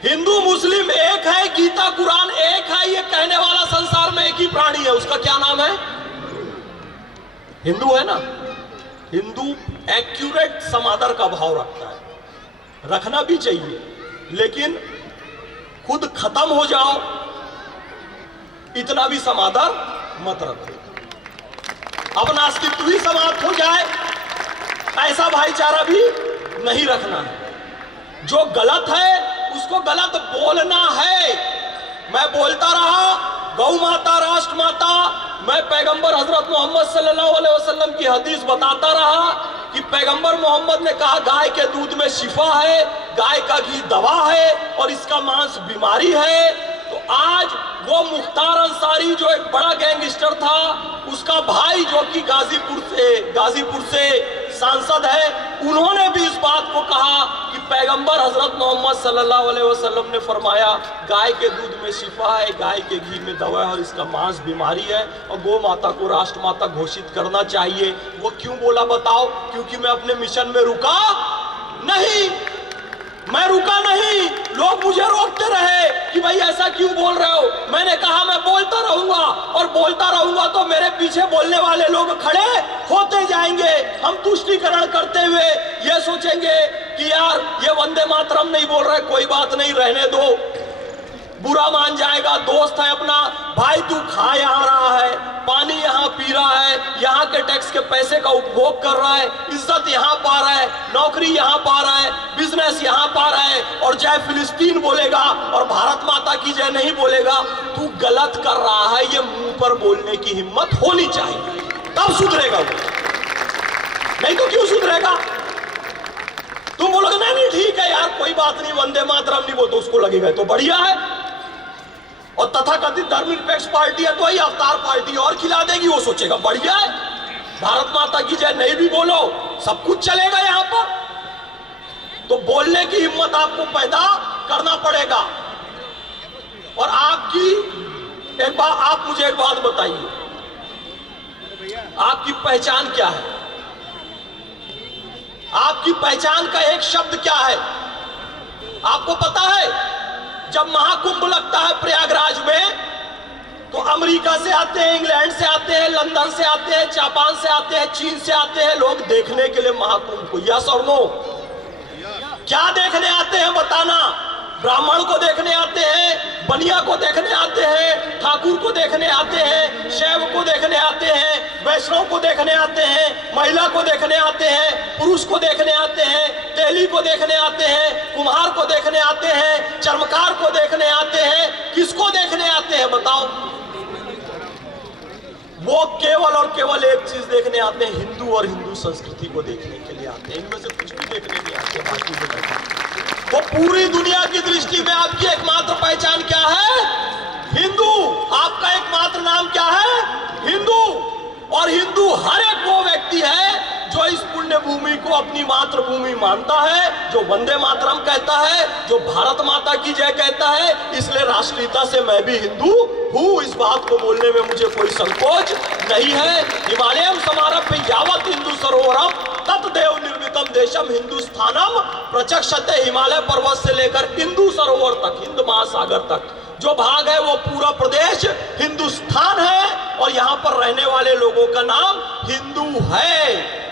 हिंदू मुस्लिम एक है, गीता कुरान एक है, ये कहने वाला संसार में एक ही प्राणी है, उसका क्या नाम है? हिंदू है ना। हिंदू एक्यूरेट समादर का भाव रखता है, रखना भी चाहिए, लेकिन खुद खत्म हो जाओ इतना भी समादर मत रखो। अपना अस्तित्व ही समाप्त हो जाए ऐसा भाईचारा भी नहीं रखना है। जो गलत है उसको गलत बोलना है। मैं बोलता रहा गौ माता राष्ट्र माता, मैं पैगंबर हजरत मोहम्मद सल्लल्लाहु अलैहि वसल्लम की हदीस बताता रहा कि पैगंबर मोहम्मद ने कहा गाय के दूध में शिफा है, गाय का घी दवा है और इसका मांस बीमारी है। तो आज वो मुख्तार अंसारी जो एक बड़ा गैंगस्टर था, उसका भाई जो कि गाजीपुर से सांसद है, उन्होंने भी इस बात को कहा कि पैगंबर हजरत मोहम्मद सल्लल्लाहु अलैहि वसल्लम ने फरमाया गाय के दूध में शिफा है, गाय के घी में दवा है और इसका मांस बीमारी है और गौ माता को राष्ट्र माता घोषित करना चाहिए। वो क्यों बोला बताओ? क्योंकि मैं अपने मिशन में रुका नहीं, मैं रुका नहीं। लोग मुझे रोकते रहे कि भाई ऐसा क्यों बोल रहे हो। मैंने कहा मैं बोलता रहूंगा और बोलता रहूंगा तो मेरे पीछे बोलने वाले लोग खड़े होते जाएंगे। हम तुष्टीकरण करते हुए ये सोचेंगे कि यार ये वंदे मातरम नहीं बोल रहे, कोई बात नहीं, रहने दो, बुरा मान जाएगा, दोस्त है अपना। भाई तू खा यहाँ रहा है, पानी यहाँ पी रहा है, यहाँ के टैक्स के पैसे का उपभोग कर रहा है, इज्जत यहाँ पा रहा है, नौकरी यहाँ पा रहा है, बिजनेस यहाँ पा रहा है और जय फिलिस्तीन बोलेगा और भारत माता की जय नहीं बोलेगा, तू गलत कर रहा है। ये मुंह पर बोलने की हिम्मत होनी चाहिए, तब सुधरेगा वो, नहीं तो क्यों सुधरेगा? तुम बोलोगे नहीं ठीक है यार कोई बात नहीं, वंदे मातरम नहीं बोलते, उसको लगेगा तो बढ़िया है। और तथाकथित धर्मनिरपेक्ष पार्टी है तो ही अवतार पार्टी और खिला देगी, वो सोचेगा बढ़िया है, भारत माता की जय नहीं भी बोलो सब कुछ चलेगा यहां पर। तो बोलने की हिम्मत आपको पैदा करना पड़ेगा। और आप मुझे एक बात बताइए, आपकी पहचान क्या है? आपकी पहचान का एक शब्द क्या है? आपको पता है जब महाकुंभ लगता है प्रयागराज में तो अमेरिका से आते हैं, इंग्लैंड से आते हैं, लंदन से आते हैं, जापान से आते हैं, चीन से आते हैं लोग देखने के लिए महाकुंभ को। यस और नो? क्या देखने आते हैं बताना? ब्राह्मण को देखने आते हैं, बनिया को देखने आते हैं, ठाकुर को देखने आते हैं, शैव को देखने आते हैं, वैष्णव को देखने आते हैं, महिला को देखने आते हैं, पुरुष को देखने आते हैं, तेली को देखने आते हैं, कुम्हार को देखने आते हैं, चर्मकार को देखने आते हैं। किसको देखने आते हैं बताओ? वो केवल और केवल एक चीज देखने आते हैं, हिंदू और हिंदू संस्कृति को देखने के लिए आते हैं। इनमें से कुछ भी देखने नहीं आते बाकी को। वो पूरी दुनिया की दृष्टि में आपकी एकमात्र पहचान क्या है? हिंदू। आपका एकमात्र नाम क्या है? हिंदू। और हिंदू हर एक वो व्यक्ति है जो इस पुण्य भूमि को अपनी मातृभूमि मानता है, जो वंदे मातरम कहता है, जो भारत माता की जय कहता है। इसलिए राष्ट्रीयता से मैं भी हिंदू हूँ, इस बात को बोलने में मुझे कोई संकोच नहीं है। हिमालयम समारभ्य यावत हिंदू सरोवरम तत्देव निर्मितम देशम हिंदुस्थानम प्रचक्षते। हिमालय पर्वत से लेकर हिंदू सरोवर तक, हिंद महासागर तक जो भाग है वो पूरा प्रदेश हिंदुस्तान है और यहाँ पर रहने वाले लोगों का नाम हिंदू है।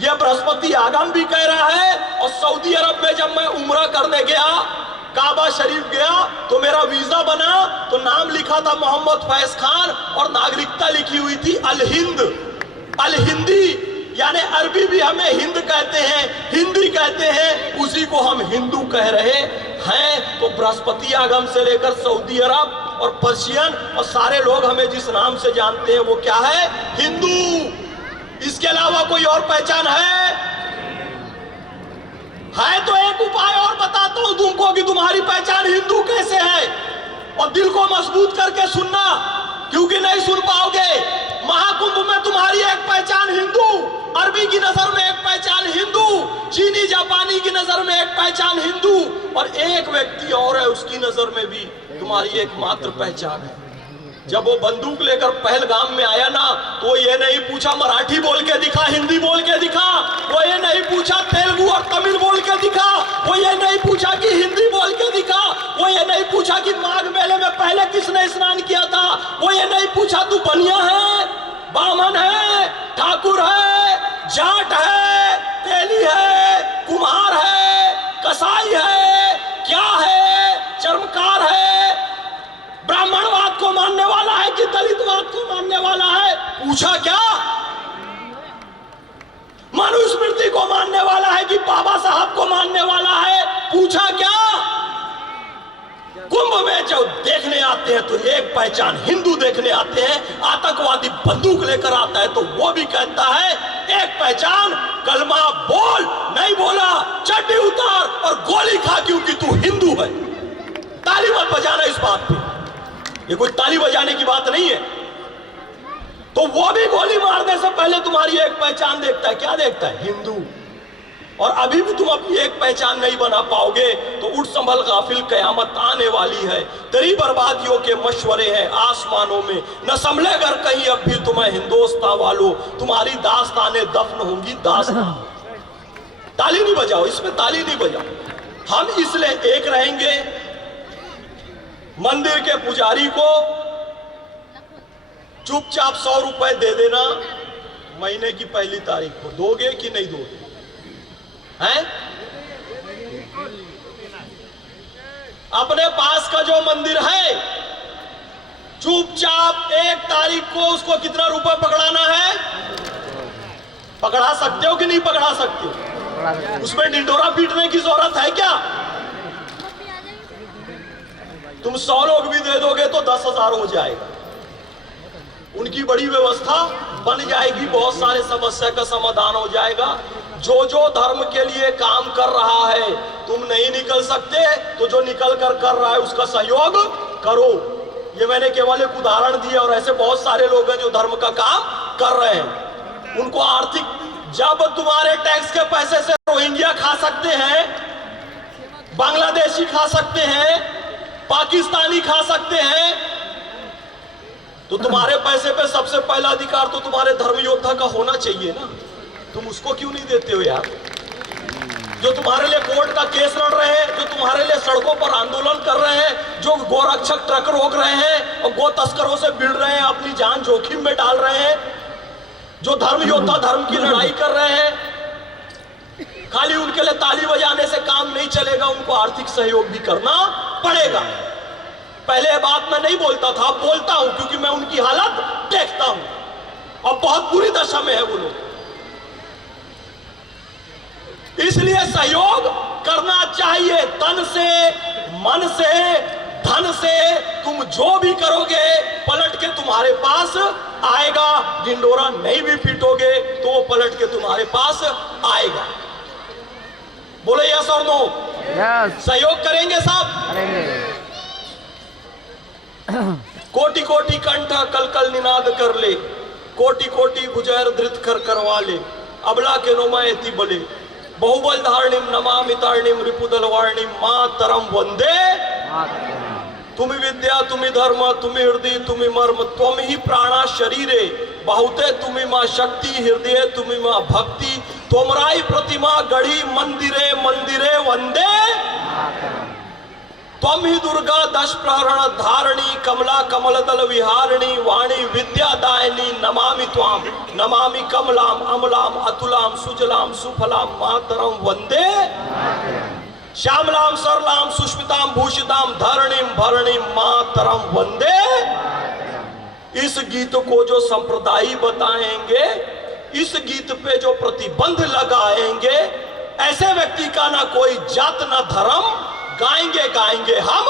यह बृहस्पति आगम भी कह रहा है। और सऊदी अरब में जब मैं उम्रा करने गया, काबा शरीफ गया, तो मेरा वीजा बना तो नाम लिखा था मोहम्मद फैज खान और नागरिकता लिखी हुई थी अल हिंद, अल हिंदी, यानी अरबी भी हमें हिंद कहते हैं, हिंदी कहते हैं, उसी को हम हिंदू कह रहे हैं। तो बृहस्पति आगम से लेकर सऊदी अरब और पर्शियन और सारे लोग हमें जिस नाम से जानते हैं वो क्या है? हिंदू। इसके अलावा कोई और पहचान है? तो एक उपाय और बताता हूं तुमको कि तुम्हारी पहचान हिंदू कैसे है। और दिल को मजबूत करके सुनना, क्योंकि नहीं सुन पाओगे। महाकुंभ में तुम्हारी एक पहचान हिंदू, अरबी की नजर में एक पहचान हिंदू, चीनी जापानी की नजर में एक पहचान हिंदू, और एक व्यक्ति और है उसकी नजर में भी तुम्हारी एकमात्र पहचान है। जब वो बंदूक लेकर पहलगाम में आया ना, तो ये नहीं पूछा मराठी बोल के दिखा, हिंदी बोल के दिखा, वो ये नहीं पूछा तेलुगु और तमिल बोल के दिखा, वो ये नहीं पूछा कि हिंदी बोल के दिखा, कि माघ मेले में पहले किसने स्नान किया था? वो ये नहीं पूछा तू बनिया है, बामन है, ठाकुर है, जाट है, तेली है, कुम्हार है, कसाई है, क्या है, चर्मकार है, ब्राह्मणवाद को मानने वाला है कि दलितवाद को मानने वाला है? पूछा क्या? मनुस्मृति को मानने वाला है कि बाबा साहब को मानने वाला है? पूछा क्या? कुंभ में जब देखने आते हैं तो एक पहचान हिंदू देखने आते हैं, आतंकवादी बंदूक लेकर आता है तो वो भी कहता है एक पहचान, कलमा बोल, नहीं बोला चड्डी उतार और गोली खा क्योंकि तू हिंदू है। ताली मत बजाना इस बात पे, ये कोई ताली बजाने की बात नहीं है। तो वो भी गोली मारने से पहले तुम्हारी एक पहचान देखता है। क्या देखता है? हिंदू। और अभी भी तुम अपनी एक पहचान नहीं बना पाओगे तो उठ संभल गाफिल, कयामत आने वाली है। तेरी बर्बादियों के मशवरे हैं आसमानों में, न संभले अगर कहीं अब भी तुम्हें हिंदुस्तान वालों, तुम्हारी दास्तानें दफन होंगी दास्तान। ताली नहीं बजाओ, इसमें ताली नहीं बजाओ। हम इसलिए एक रहेंगे। मंदिर के पुजारी को चुपचाप 100 रुपए दे देना महीने की पहली तारीख को। दोगे कि नहीं दोगे? हैं? अपने पास का जो मंदिर है, चुपचाप 1 तारीख को उसको कितना रुपए पकड़ाना है? पकड़ा सकते हो कि नहीं पकड़ा सकते? उसमें ढिंढोरा पीटने की जरूरत है क्या? तुम 100 लोग भी दे दोगे तो 10,000 हो जाएगा। उनकी बड़ी व्यवस्था बन जाएगी, बहुत सारे समस्या का समाधान हो जाएगा। जो जो धर्म के लिए काम कर रहा है, तुम नहीं निकल सकते तो जो निकल कर रहा है उसका सहयोग करो। ये मैंने केवल एक उदाहरण दिया और ऐसे बहुत सारे लोग हैं जो धर्म का काम कर रहे हैं। उनको आर्थिक, जब तुम्हारे टैक्स के पैसे से रोहिंग्या खा सकते हैं, बांग्लादेशी खा सकते हैं, पाकिस्तानी खा सकते हैं, तो तुम्हारे पैसे पे सबसे पहला अधिकार तो तुम्हारे धर्म योद्धा का होना चाहिए ना। तुम उसको क्यों नहीं देते हो यार? जो तुम्हारे लिए कोर्ट का केस लड़ रहे हैं, जो तुम्हारे लिए सड़कों पर आंदोलन कर रहे हैं, जो गोरक्षक ट्रक रोक रहे हैं और गो तस्करों से भिड़ रहे हैं, अपनी जान जोखिम में डाल रहे हैं, जो धर्म योद्धा धर्म की लड़ाई कर रहे हैं, खाली उनके लिए ताली बजाने से काम नहीं चलेगा, उनको आर्थिक सहयोग भी करना पड़ेगा। पहले ये बात मैं नहीं बोलता था, अब बोलता हूं क्योंकि मैं उनकी हालत देखता हूं और बहुत बुरी दशा में है वो लोग। इसलिए सहयोग करना चाहिए, तन से, मन से, धन से। तुम जो भी करोगे पलट के तुम्हारे पास आएगा। ढिंडोरा नहीं भी पीटोगे तो वो पलट के तुम्हारे पास आएगा। बोले यस और नो? सहयोग करेंगे साहब? कोटि कोटि कंठ कल कल निनाद कर ले, कोटि कोटि भुजैर धृत कर करवा ले, अबला के नो मायति बले, बहुबल धारणिम नमामि तारणिम रिपुदल वारणिम मातरम वंदे। तुम्ही विद्या, तुम्ही धर्म, तुम्ही हृदय, तुम्ही मर्म, त्वम ही प्राणा शरीरे, बहुते तुम्ही मां शक्ति, हृदय तुम्ही मां भक्ति, तोमराई प्रतिमा गढ़ी मंदिरे मंदिरे वंदे। त्वम ही दुर्गा दश प्रहरण धारणी, कमला कमलदल विहारिणी, वाणी विद्यादायिनी, नमामि त्वाम, नमामि कमलाम अमलाम अतुलाम सुजलाम सुफलाम मातरम वंदे। श्यामलाम सरलाम सुष्मिताम भूषिताम धरणीम भरणीम मातरम वंदे। इस गीत को जो संप्रदायी बताएंगे, इस गीत पे जो प्रतिबंध लगाएंगे, ऐसे व्यक्ति का ना कोई जात ना धर्म, गाएंगे गाएंगे हम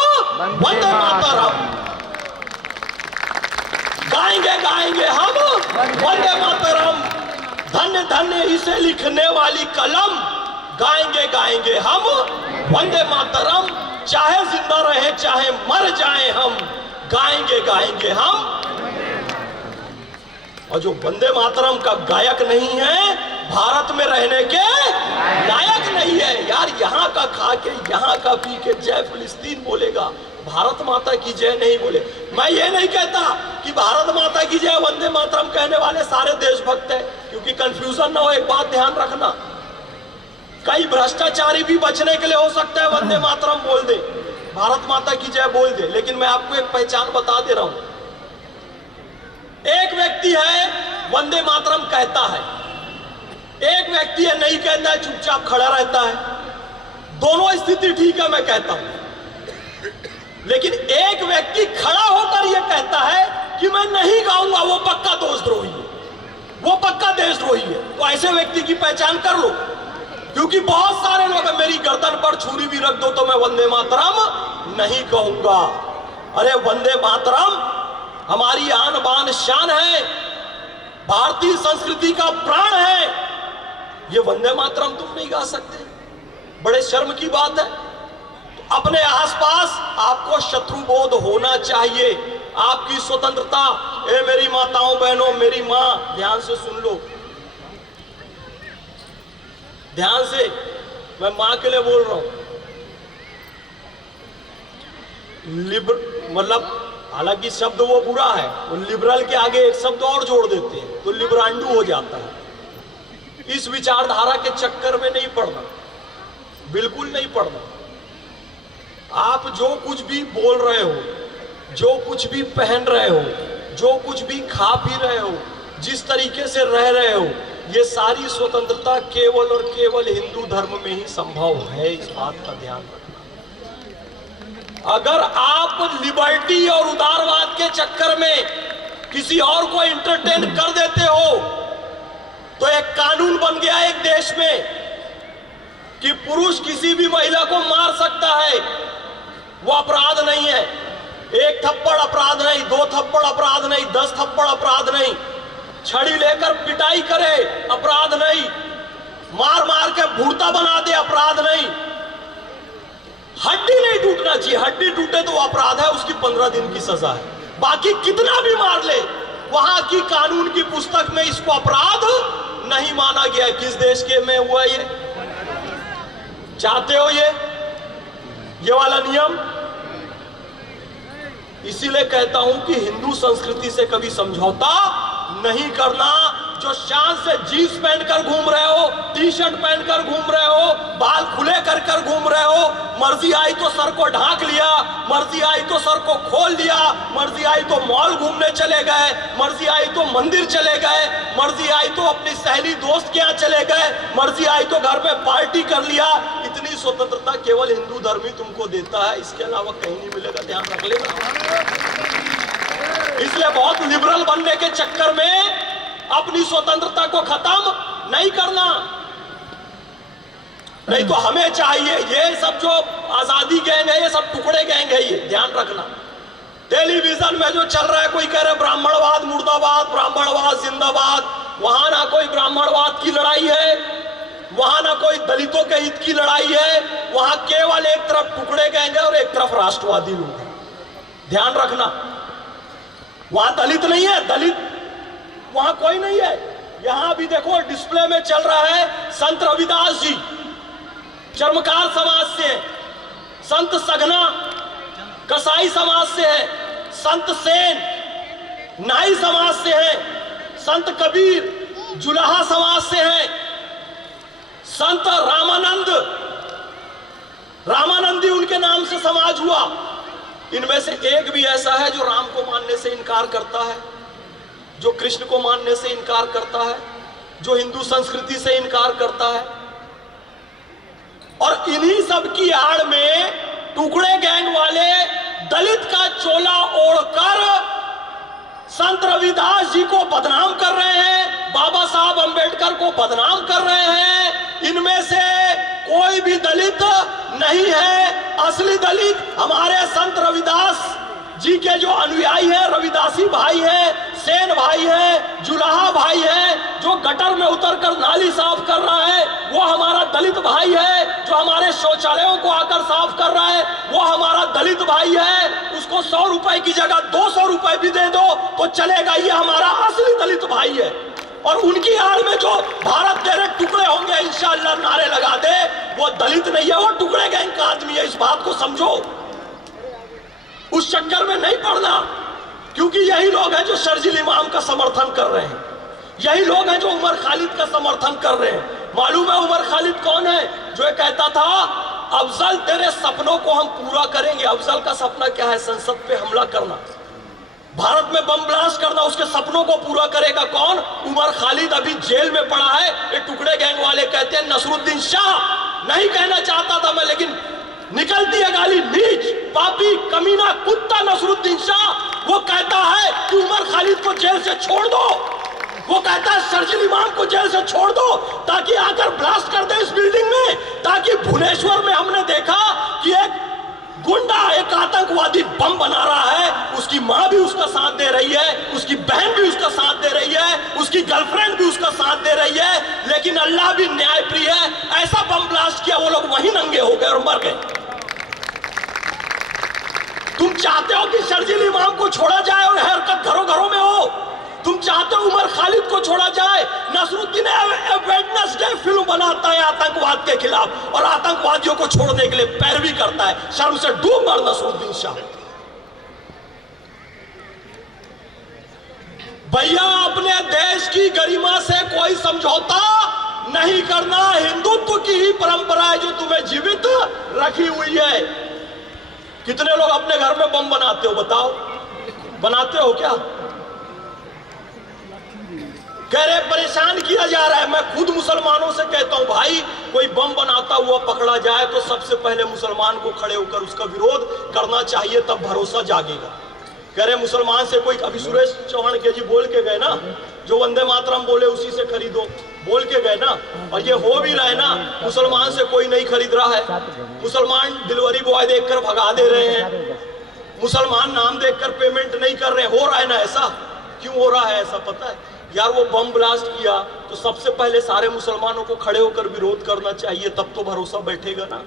वंदे मातरम, गाएंगे गाएंगे हम वंदे मातरम। धन्य धन्य इसे लिखने वाली कलम, गाएंगे गाएंगे हम वंदे मातरम। चाहे जिंदा रहे चाहे मर जाएं हम, गाएंगे गाएंगे हम। और जो वंदे मातरम का गायक नहीं है, भारत में रहने के लायक नहीं है यार। यहाँ का खा के, यहाँ का पी के जय फिलिस्तीन बोलेगा, भारत माता की जय नहीं बोले। मैं ये नहीं कहता कि भारत माता की जय वंदे मातरम कहने वाले सारे देशभक्त हैं, क्योंकि कंफ्यूजन ना हो। एक बात ध्यान रखना, कई भ्रष्टाचारी भी बचने के लिए हो सकता है वंदे मातरम बोल दे। भारत माता की जय बोल दे, लेकिन मैं आपको एक पहचान बता दे रहा हूं। एक व्यक्ति है वंदे मातरम कहता है, एक व्यक्ति है नहीं कहता है, चुपचाप खड़ा रहता है। दोनों स्थिति ठीक है, मैं कहता हूं। लेकिन एक व्यक्ति खड़ा होकर यह कहता है कि मैं नहीं गाऊंगा, वो पक्का देशद्रोही है, वो पक्का देशद्रोही है। तो ऐसे व्यक्ति की पहचान कर लो, क्योंकि बहुत सारे लोग मेरी गर्दन पर छुरी भी रख दो तो मैं वंदे मातरम नहीं कहूंगा। अरे वंदे मातरम हमारी आन बान शान है, भारतीय संस्कृति का प्राण है। ये वंदे मातरम तुम नहीं गा सकते, बड़े शर्म की बात है। तो अपने आसपास आपको शत्रुबोध होना चाहिए। आपकी स्वतंत्रता, ए मेरी माताओं बहनों, मेरी मां ध्यान से सुन लो, ध्यान से, मैं मां के लिए बोल रहा हूं। मतलब हालांकि शब्द वो बुरा है, वो लिबरल के आगे एक शब्द और जोड़ देते हैं तो लिबरांडू हो जाता है। इस विचारधारा के चक्कर में नहीं पड़ना, बिल्कुल नहीं पड़ना। आप जो कुछ भी बोल रहे हो, जो कुछ भी पहन रहे हो, जो कुछ भी खा पी रहे हो, जिस तरीके से रह रहे हो, ये सारी स्वतंत्रता केवल और केवल हिंदू धर्म में ही संभव है। इस बात का ध्यान रखना। अगर आप लिबर्टी और उदारवाद के चक्कर में किसी और को एंटरटेन कर देते हो तो एक कानून बन गया एक देश में कि पुरुष किसी भी महिला को मार सकता है, वो अपराध नहीं है। एक थप्पड़ अपराध नहीं, 2 थप्पड़ अपराध नहीं, 10 थप्पड़ अपराध नहीं, छड़ी लेकर पिटाई करे अपराध नहीं, मार मार के भूरता बना दे अपराध नहीं, हड्डी नहीं टूटना चाहिए, हड्डी टूटे तो अपराध है, उसकी 15 दिन की सजा है। बाकी कितना भी मार ले, वहां की कानून की पुस्तक में इसको अपराध नहीं माना गया। किस देश के में हुआ ये? चाहते हो ये वाला नियम? इसीलिए कहता हूं कि हिंदू संस्कृति से कभी समझौता नहीं करना। जो शान से जीन्स पहनकर घूम रहे हो, टी शर्ट पहनकर घूम रहे हो, बाल खुले कर घूम रहे हो, मर्जी आई तो सर को ढाक लिया, मर्जी आई तो सर को खोल लिया, मर्जी आई तो मॉल घूमने चले गए, मर्जी आई तो मंदिर चले गए, मर्जी आई तो अपनी सहेली दोस्त के यहाँ चले गए, मर्जी आई तो घर में पार्टी कर लिया। इतनी स्वतंत्रता केवल हिंदू धर्म ही तुमको देता है, इसके अलावा कहीं नहीं मिलेगा, ध्यान रख लेना। इसलिए बहुत लिबरल बनने के चक्कर में अपनी स्वतंत्रता को खत्म नहीं करना। नहीं तो हमें चाहिए, ये सब जो आजादी गैंग है, ये सब टुकड़े गैंग है, ये ध्यान रखना। टेलीविजन में जो चल रहा है, कोई कह रहे ब्राह्मणवाद मुर्दाबाद, ब्राह्मणवाद जिंदाबाद, वहां ना कोई ब्राह्मणवाद की लड़ाई है, वहां ना कोई दलितों के हित की लड़ाई है, वहां केवल एक तरफ टुकड़े गैंग है और एक तरफ राष्ट्रवादी लोग हैं। ध्यान रखना, वहां दलित नहीं है, दलित वहां कोई नहीं है। यहां भी देखो डिस्प्ले में चल रहा है, संत रविदास जी चर्मकार समाज से है, संत सघना कसाई समाज से है, संत सेन नाई समाज से है, संत कबीर जुलाहा समाज से है, संत रामानंदी उनके नाम से समाज हुआ। इनमें से एक भी ऐसा है जो राम को मानने से इनकार करता है, जो कृष्ण को मानने से इनकार करता है, जो हिंदू संस्कृति से इनकार करता है। और इन्हीं सब की आड़ में टुकड़े गैंग वाले दलित का चोला ओढ़कर संत रविदास जी को बदनाम कर रहे हैं, बाबा साहब अंबेडकर को बदनाम कर रहे हैं। इनमें से कोई भी दलित नहीं है। असली दलित हमारे संत रविदास जी के जो अनुयायी हैं, रविदासी भाई हैं, सेन भाई हैं, जुलाहा भाई हैं, जो गटर में उतरकर नाली साफ कर रहा है वो हमारा दलित भाई है, जो हमारे शौचालयों को आकर साफ कर रहा है वो हमारा दलित भाई है। उसको 100 रुपए की जगह 200 रुपए भी दे दो तो चलेगा, ये हमारा असली दलित भाई है। और उनकी आड़ में जो भारत तेरे टुकड़े होंगे इंशाअल्लाह नारे लगा दे, वो दलित नहीं है, वो टुकड़े गैंग का आदमी है। इस बात को समझो, उस चक्कर में नहीं पड़ना, क्योंकि यही लोग हैं जो शर्जील इमाम का समर्थन कर रहे हैं। यही लोग हैं जो उमर खालिद का समर्थन कर रहे हैं। मालूम है उमर खालिद कौन है? जो ये कहता था अफजल तेरे सपनों को हम पूरा करेंगे। अफजल का सपना क्या है? संसद पे हमला करना, भारत में बम ब्लास्ट करना। उसके सपनों को पूरा करेगा कौन? उमर खालिद अभी जेल में पड़ा है। ये टुकड़े गैंग वाले कहते हैं नसरुद्दीन शाह। नहीं कहना चाहता था मैं, लेकिन निकलती है गाली। नीच, पापी, कमीना, कुत्ता नसरुद्दीन शाह। वो कहता है कि उमर खालिद को जेल से छोड़ दो। वो कहता है शर्जील इमाम को जेल से छोड़ दो ताकि आकर ब्लास्ट कर दे इस बिल्डिंग में। ताकि भुवनेश्वर में हमने देखा कि एक गुंडा, एक आतंकवादी बम बना रहा है, उसकी मां भी उसका साथ दे रही है, उसकी बहन भी उसका साथ दे रही है, उसकी गर्लफ्रेंड भी उसका साथ दे रही है, लेकिन अल्लाह भी न्यायप्रिय है। ऐसा बम ब्लास्ट किया, वो लोग वहीं नंगे हो गए और मर गए। तुम चाहते हो कि शर्जील इमाम को छोड़ा जाए और हरकत घरों घरों में हो? तुम चाहते हो उमर खालिद को छोड़ा जाए? नसरुद्दीन वेडनेसडे फिल्म बनाता है आतंकवाद के खिलाफ और आतंकवादियों को छोड़ने के लिए पैरवी करता है। शर्म से डूब मर नसरुद्दीन शाह। भैया अपने देश की गरिमा से कोई समझौता नहीं करना। हिंदुत्व की ही परंपरा है जो तुम्हें जीवित रखी हुई है। कितने लोग अपने घर में बम बनाते हो? बताओ, बनाते हो क्या? कह रहे परेशान किया जा रहा है। मैं खुद मुसलमानों से कहता हूं भाई, कोई बम बनाता हुआ पकड़ा जाए तो सबसे पहले मुसलमान को खड़े होकर उसका विरोध करना चाहिए, तब भरोसा जागेगा। कह रहे मुसलमान से कोई, अभी सुरेश चौहान के जी बोल के गए ना, जो वंदे मातरम बोले उसी से खरीदो, बोल के गए ना। और ये हो भी रहा है ना, मुसलमान से कोई नहीं खरीद रहा है। मुसलमान डिलीवरी बॉय देखकर भगा दे रहे हैं, मुसलमान नाम देखकर पेमेंट नहीं कर रहे। हो रहा है ना ऐसा? क्यों हो रहा है ऐसा पता है? यार वो बम ब्लास्ट किया तो सबसे पहले सारे मुसलमानों को खड़े होकर विरोध करना चाहिए, तब तो भरोसा बैठेगा ना।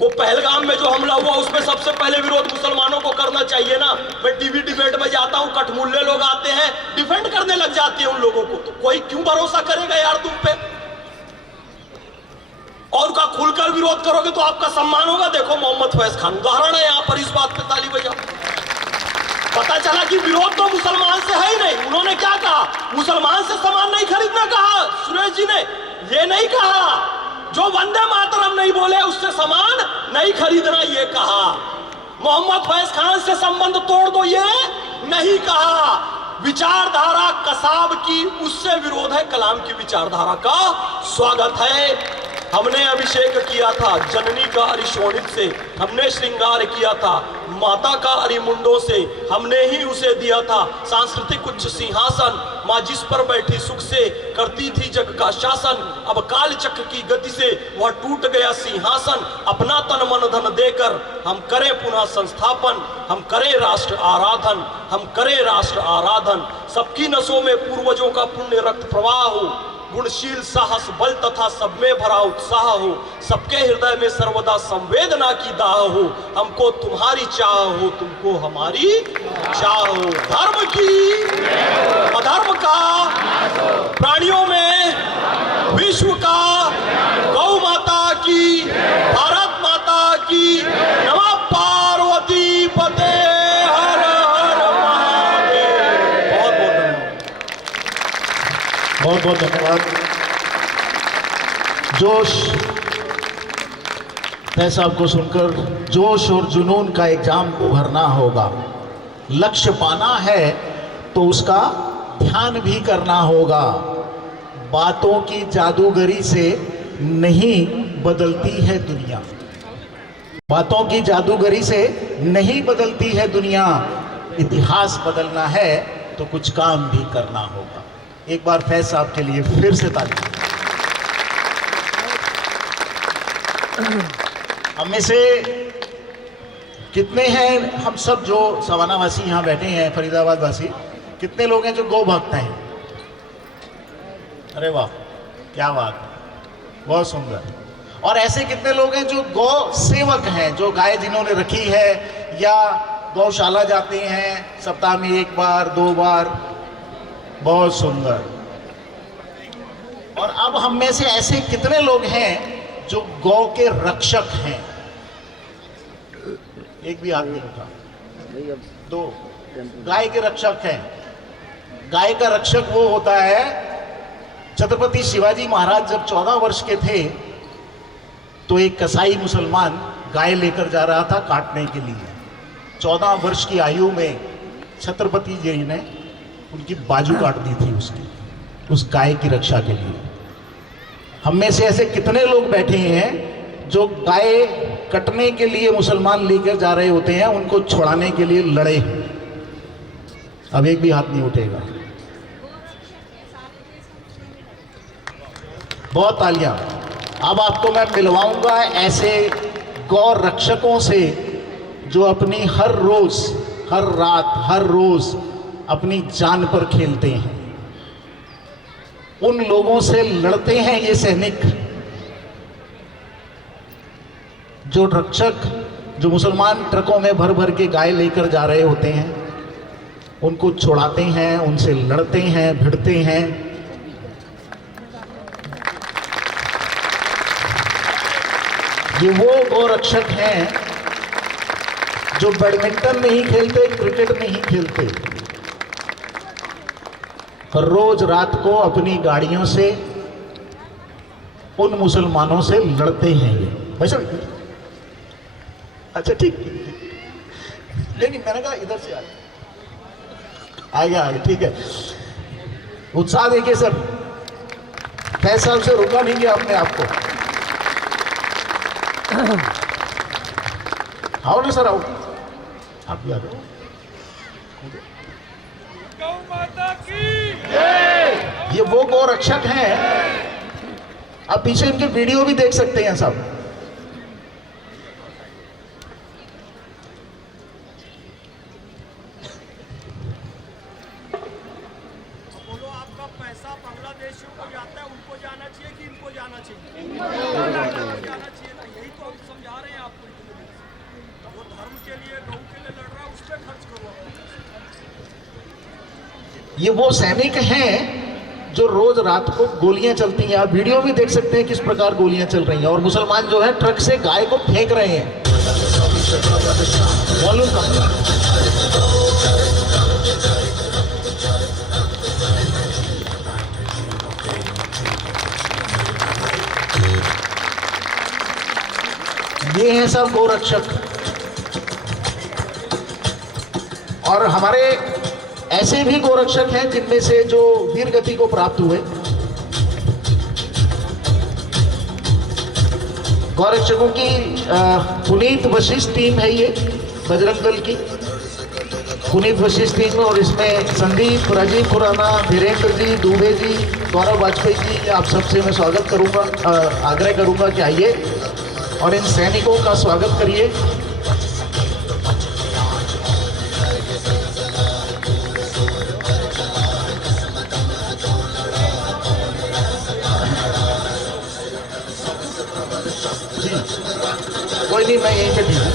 वो पहलगाम में जो हमला हुआ उसमें सबसे पहले विरोध मुसलमानों को करना चाहिए ना। मैं टीवी डिबेट में जाता हूं, कठमुल्ले लोग आते हैं, डिफेंड करने लग जाते हैं उन लोगों को। तो कोई क्यों भरोसा करेगा यार तुम पे? और का खुलकर विरोध करोगे तो आपका सम्मान होगा। देखो मोहम्मद फैज खान उदाहरण है यहाँ पर, इस बात पे ताली बजाओ। पता चला कि विरोध तो मुसलमान से है ही नहीं। उन्होंने क्या कहा? मुसलमान से सामान नहीं खरीदना कहा सुरेश जी ने, ये नहीं कहा। जो वंदे मातरम नहीं बोले उससे सामान नहीं खरीदना ये कहा। मोहम्मद फैज खान से संबंध तोड़ दो ये नहीं कहा। विचारधारा कसाब की, उससे विरोध है, कलाम की विचारधारा का स्वागत है। हमने अभिषेक किया था जननी का अरिशोणित से, हमने श्रृंगार किया था माता का अरिमुंडों से, हमने ही उसे दिया था सांस्कृतिक उच्च सिंहासन। माँ जिस पर बैठी सुख से करती थी जग का शासन। अब काल चक्र की गति से वह टूट गया सिंहासन। अपना तन मन धन देकर हम करें पुनः संस्थापन, हम करें राष्ट्र आराधन, हम करें राष्ट्र आराधन। सबकी नसों में पूर्वजों का पुण्य रक्त प्रवाह हो, गुणशील साहस बल तथा सब में भरा उत्साह हो, सबके हृदय में सर्वदा संवेदना की दाह हो। हमको तुम्हारी चाह हो, तुमको हमारी चाह हो। धर्म की अधर्म का, प्राणियों में विश्व का, गौ माता की, भारत माता की। नमः पार्वती पते हर हर महादेव। बहुत बहुत धन्यवाद। बहुत बहुत धन्यवाद। जोश फैज साहब को सुनकर जोश और जुनून का एग्जाम भरना होगा। लक्ष्य पाना है तो उसका ध्यान भी करना होगा। बातों की जादूगरी से नहीं बदलती है दुनिया, बातों की जादूगरी से नहीं बदलती है दुनिया। इतिहास बदलना है तो कुछ काम भी करना होगा। एक बार फैज साहब के लिए फिर से ताली। हम में से कितने हैं, हम सब जो सवाना वासी यहाँ बैठे हैं, फरीदाबाद वासी, कितने लोग हैं जो गौ भक्त हैं? अरे वाह, क्या बात, बहुत सुंदर। और ऐसे कितने लोग हैं जो गौ सेवक हैं, जो गाय जिन्होंने रखी है या गौशाला जाते हैं सप्ताह में 1 बार 2 बार? बहुत सुंदर। और अब हम में से ऐसे कितने लोग हैं जो गौ के रक्षक हैं? एक भी आदमी उठा। 2 गाय के रक्षक हैं, गाय का रक्षक वो होता है, छत्रपति शिवाजी महाराज जब 14 वर्ष के थे तो एक कसाई मुसलमान गाय लेकर जा रहा था काटने के लिए। 14 वर्ष की आयु में छत्रपति जी ने उनकी बाजू काट दी थी उसकी, उस गाय की रक्षा के लिए। हम में से ऐसे कितने लोग बैठे हैं जो गाय कटने के लिए मुसलमान लेकर जा रहे होते हैं, उनको छुड़ाने के लिए लड़े। अब एक भी हाथ नहीं उठेगा। बहुत तालियां। अब आपको मैं मिलवाऊंगा ऐसे गौ रक्षकों से जो अपनी हर रोज, हर रात, हर रोज अपनी जान पर खेलते हैं। उन लोगों से लड़ते हैं ये सैनिक, जो रक्षक, जो मुसलमान ट्रकों में भर भर के गाय लेकर जा रहे होते हैं, उनको छुड़ाते हैं, उनसे लड़ते हैं, भिड़ते हैं। ये वो गौ रक्षक हैं जो बैडमिंटन नहीं खेलते, क्रिकेट नहीं खेलते, पर रोज रात को अपनी गाड़ियों से उन मुसलमानों से लड़ते हैं। ये भाई साहब, अच्छा ठीक, नहीं मैंने कहा इधर से आ गया, ठीक है। उत्साह देखिए सर, फैज साहब से रुका नहीं गया अपने आप को। आओ ना सर, आओ, आप भी आ जाओ। गौ माता की ये वो गौ रक्षक हैं, आप पीछे इनके वीडियो भी देख सकते हैं सब। बोलो, आपका पैसा बांग्लादेशियों को जाता है, उनको जाना चाहिए कि इनको जाना चाहिए? इनको जाना चाहिए ना, यही तो हम समझा रहे हैं आपको। वो धर्म के लिए, गौ के लिए लड़ रहा है, उस पर खर्च करो। ये वो सैनिक हैं जो रोज रात को गोलियां चलती हैं, आप वीडियो भी देख सकते हैं किस प्रकार गोलियां चल रही हैं, और मुसलमान जो है ट्रक से गाय को फेंक रहे हैं। वॉल्यूम कम। ये हैं सब गोरक्षक, और हमारे ऐसे भी गोरक्षक हैं जिनमें से जो वीर गति को प्राप्त हुए। गोरक्षकों की पुनीत वशिष्ठ टीम है ये, बजरंग दल की पुनीत वशिष्ठ टीम, और इसमें संदीप, राजीव खुराना, धीरेन्द्र जी, दुबे जी, गौरव वाजपेयी जी, आप सबसे मैं स्वागत करूंगा, आग्रह करूंगा कि आइए और इन सैनिकों का स्वागत करिए। जी कोई नहीं, मैं यहीं पे ठीक हूँ।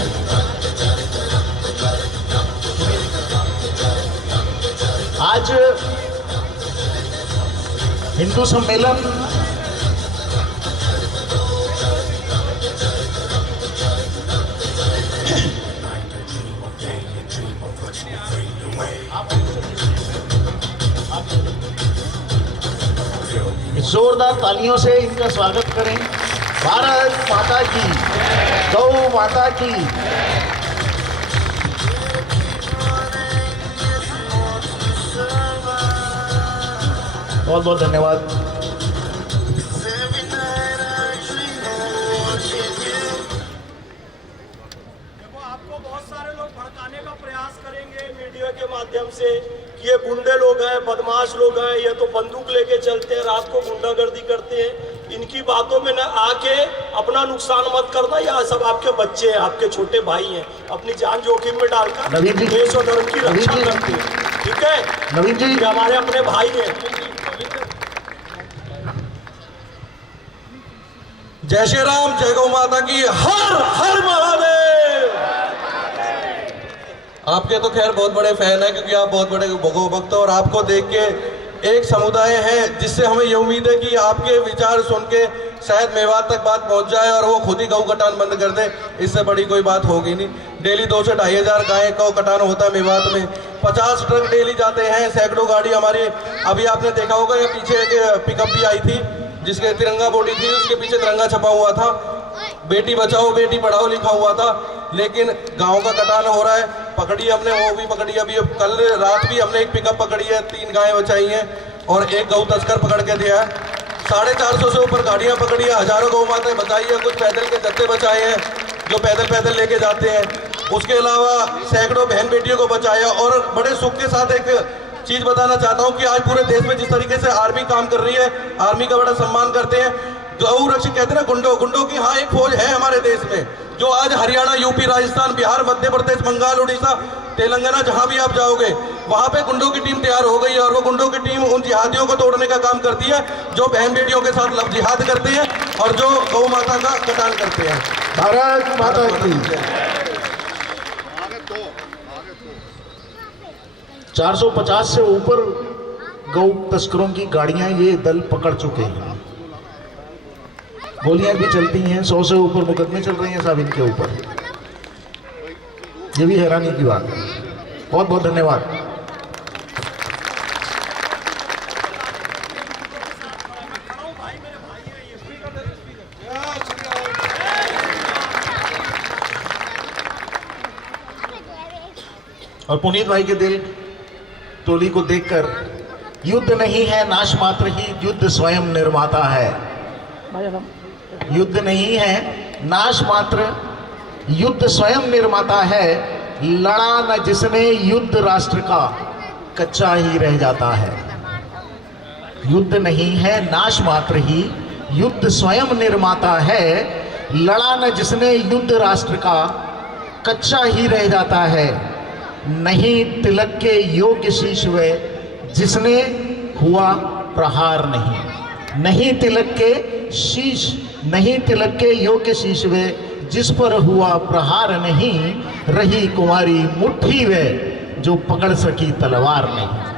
आज हिंदू सम्मेलन जोरदार तालियों से इनका स्वागत करें। भारत माता की, गौ माता की। बहुत बहुत धन्यवाद। आपको बहुत सारे लोग भड़काने का प्रयास करेंगे मीडिया के माध्यम से कि ये गुंडे लोग हैं, बदमाश लोग हैं, ये तो बंदूक लेके चलते हैं, रात को गुंडागर्दी करते हैं। इनकी बातों में न आके अपना नुकसान मत करना। या सब आपके बच्चे हैं, आपके छोटे भाई हैं, अपनी जान जोखिम में डालकर देश और धर्म की रक्षा करते हैं। ठीक है नवीन जी, ये हमारे अपने भाई हैं। जय श्री राम, जय गौ माता की, हर हर महादेव। आपके तो खैर बहुत बड़े फैन हैं, क्योंकि आप बहुत बड़े गौ भक्त हो, और आपको देख के एक समुदाय है जिससे हमें ये उम्मीद है कि आपके विचार सुन के शायद मेवात तक बात पहुंच जाए और वो खुद ही गौ कटान बंद कर दे। इससे बड़ी कोई बात होगी नहीं। डेली 2 से 2,500 गाय का कटान होता है मेवात में। 50 ट्रक डेली जाते हैं, सैकड़ों गाड़ी हमारी। अभी आपने देखा होगा ये पीछे एक पिकअप भी आई थी जिसके तिरंगा बॉडी थी, उसके पीछे तिरंगा छपा हुआ था, बेटी बचाओ बेटी पढ़ाओ लिखा हुआ था। लेकिन गाँव का कटान हो रहा है, पकड़ी हमने, वो भी पकड़ी। अभी कल रात भी हमने एक पिकअप पकड़ी है, 3 गायें बचाई हैं और एक गौ तस्कर पकड़ के दिया है। 450 से ऊपर गाड़ियां पकड़ी है, हजारों गौ माताएं बचाई है, कुछ पैदल के जत्थे बचाए हैं जो पैदल लेके जाते हैं। उसके अलावा सैकड़ों बहन बेटियों को बचाया। और बड़े सुख के साथ एक चीज बताना चाहता हूं कि आज पूरे देश में जिस तरीके से आर्मी काम कर रही है, आर्मी का बड़ा सम्मान करते हैं। गौ रक्षक कहते हैं ना, गुंडों की हाँ एक फौज है हमारे देश में, जो आज हरियाणा, यूपी, राजस्थान, बिहार, मध्य प्रदेश, बंगाल, उड़ीसा, तेलंगाना, जहां भी आप जाओगे वहां पे गुंडों की टीम तैयार हो गई है। और वो गुंडों की टीम उन जिहादियों को तोड़ने का काम करती है जो बहन बेटियों के साथ लव जिहाद करते हैं और जो गौ माता का कटान करते हैं। भारत माता की। 450 से ऊपर गौ तस्करों की गाड़ियां ये दल पकड़ चुके हैं। गोलियां भी चलती हैं, 100 से ऊपर मुकदमे चल रहे हैं साहब इनके ऊपर। ये भी हैरानी की बात है। बहुत बहुत धन्यवाद। और पुनीत भाई के दिल टोली को देखकर, युद्ध नहीं है नाश मात्र ही, युद्ध स्वयं निर्माता है। युद्ध नहीं है नाश मात्र, युद्ध स्वयं निर्माता है। लड़ा न जिसने युद्ध राष्ट्र का, कच्चा ही रह जाता है। युद्ध नहीं है नाश मात्र ही, युद्ध स्वयं निर्माता है। लड़ा न जिसने युद्ध राष्ट्र का, कच्चा ही रह जाता है। नहीं तिलक के योग्य शीश वे, जिसने हुआ प्रहार नहीं। नहीं तिलक के शीश, नहीं तिलक के योग्य शीश वे, जिस पर हुआ प्रहार नहीं। रही कुंवारी मुट्ठी वे, जो पकड़ सकी तलवार नहीं।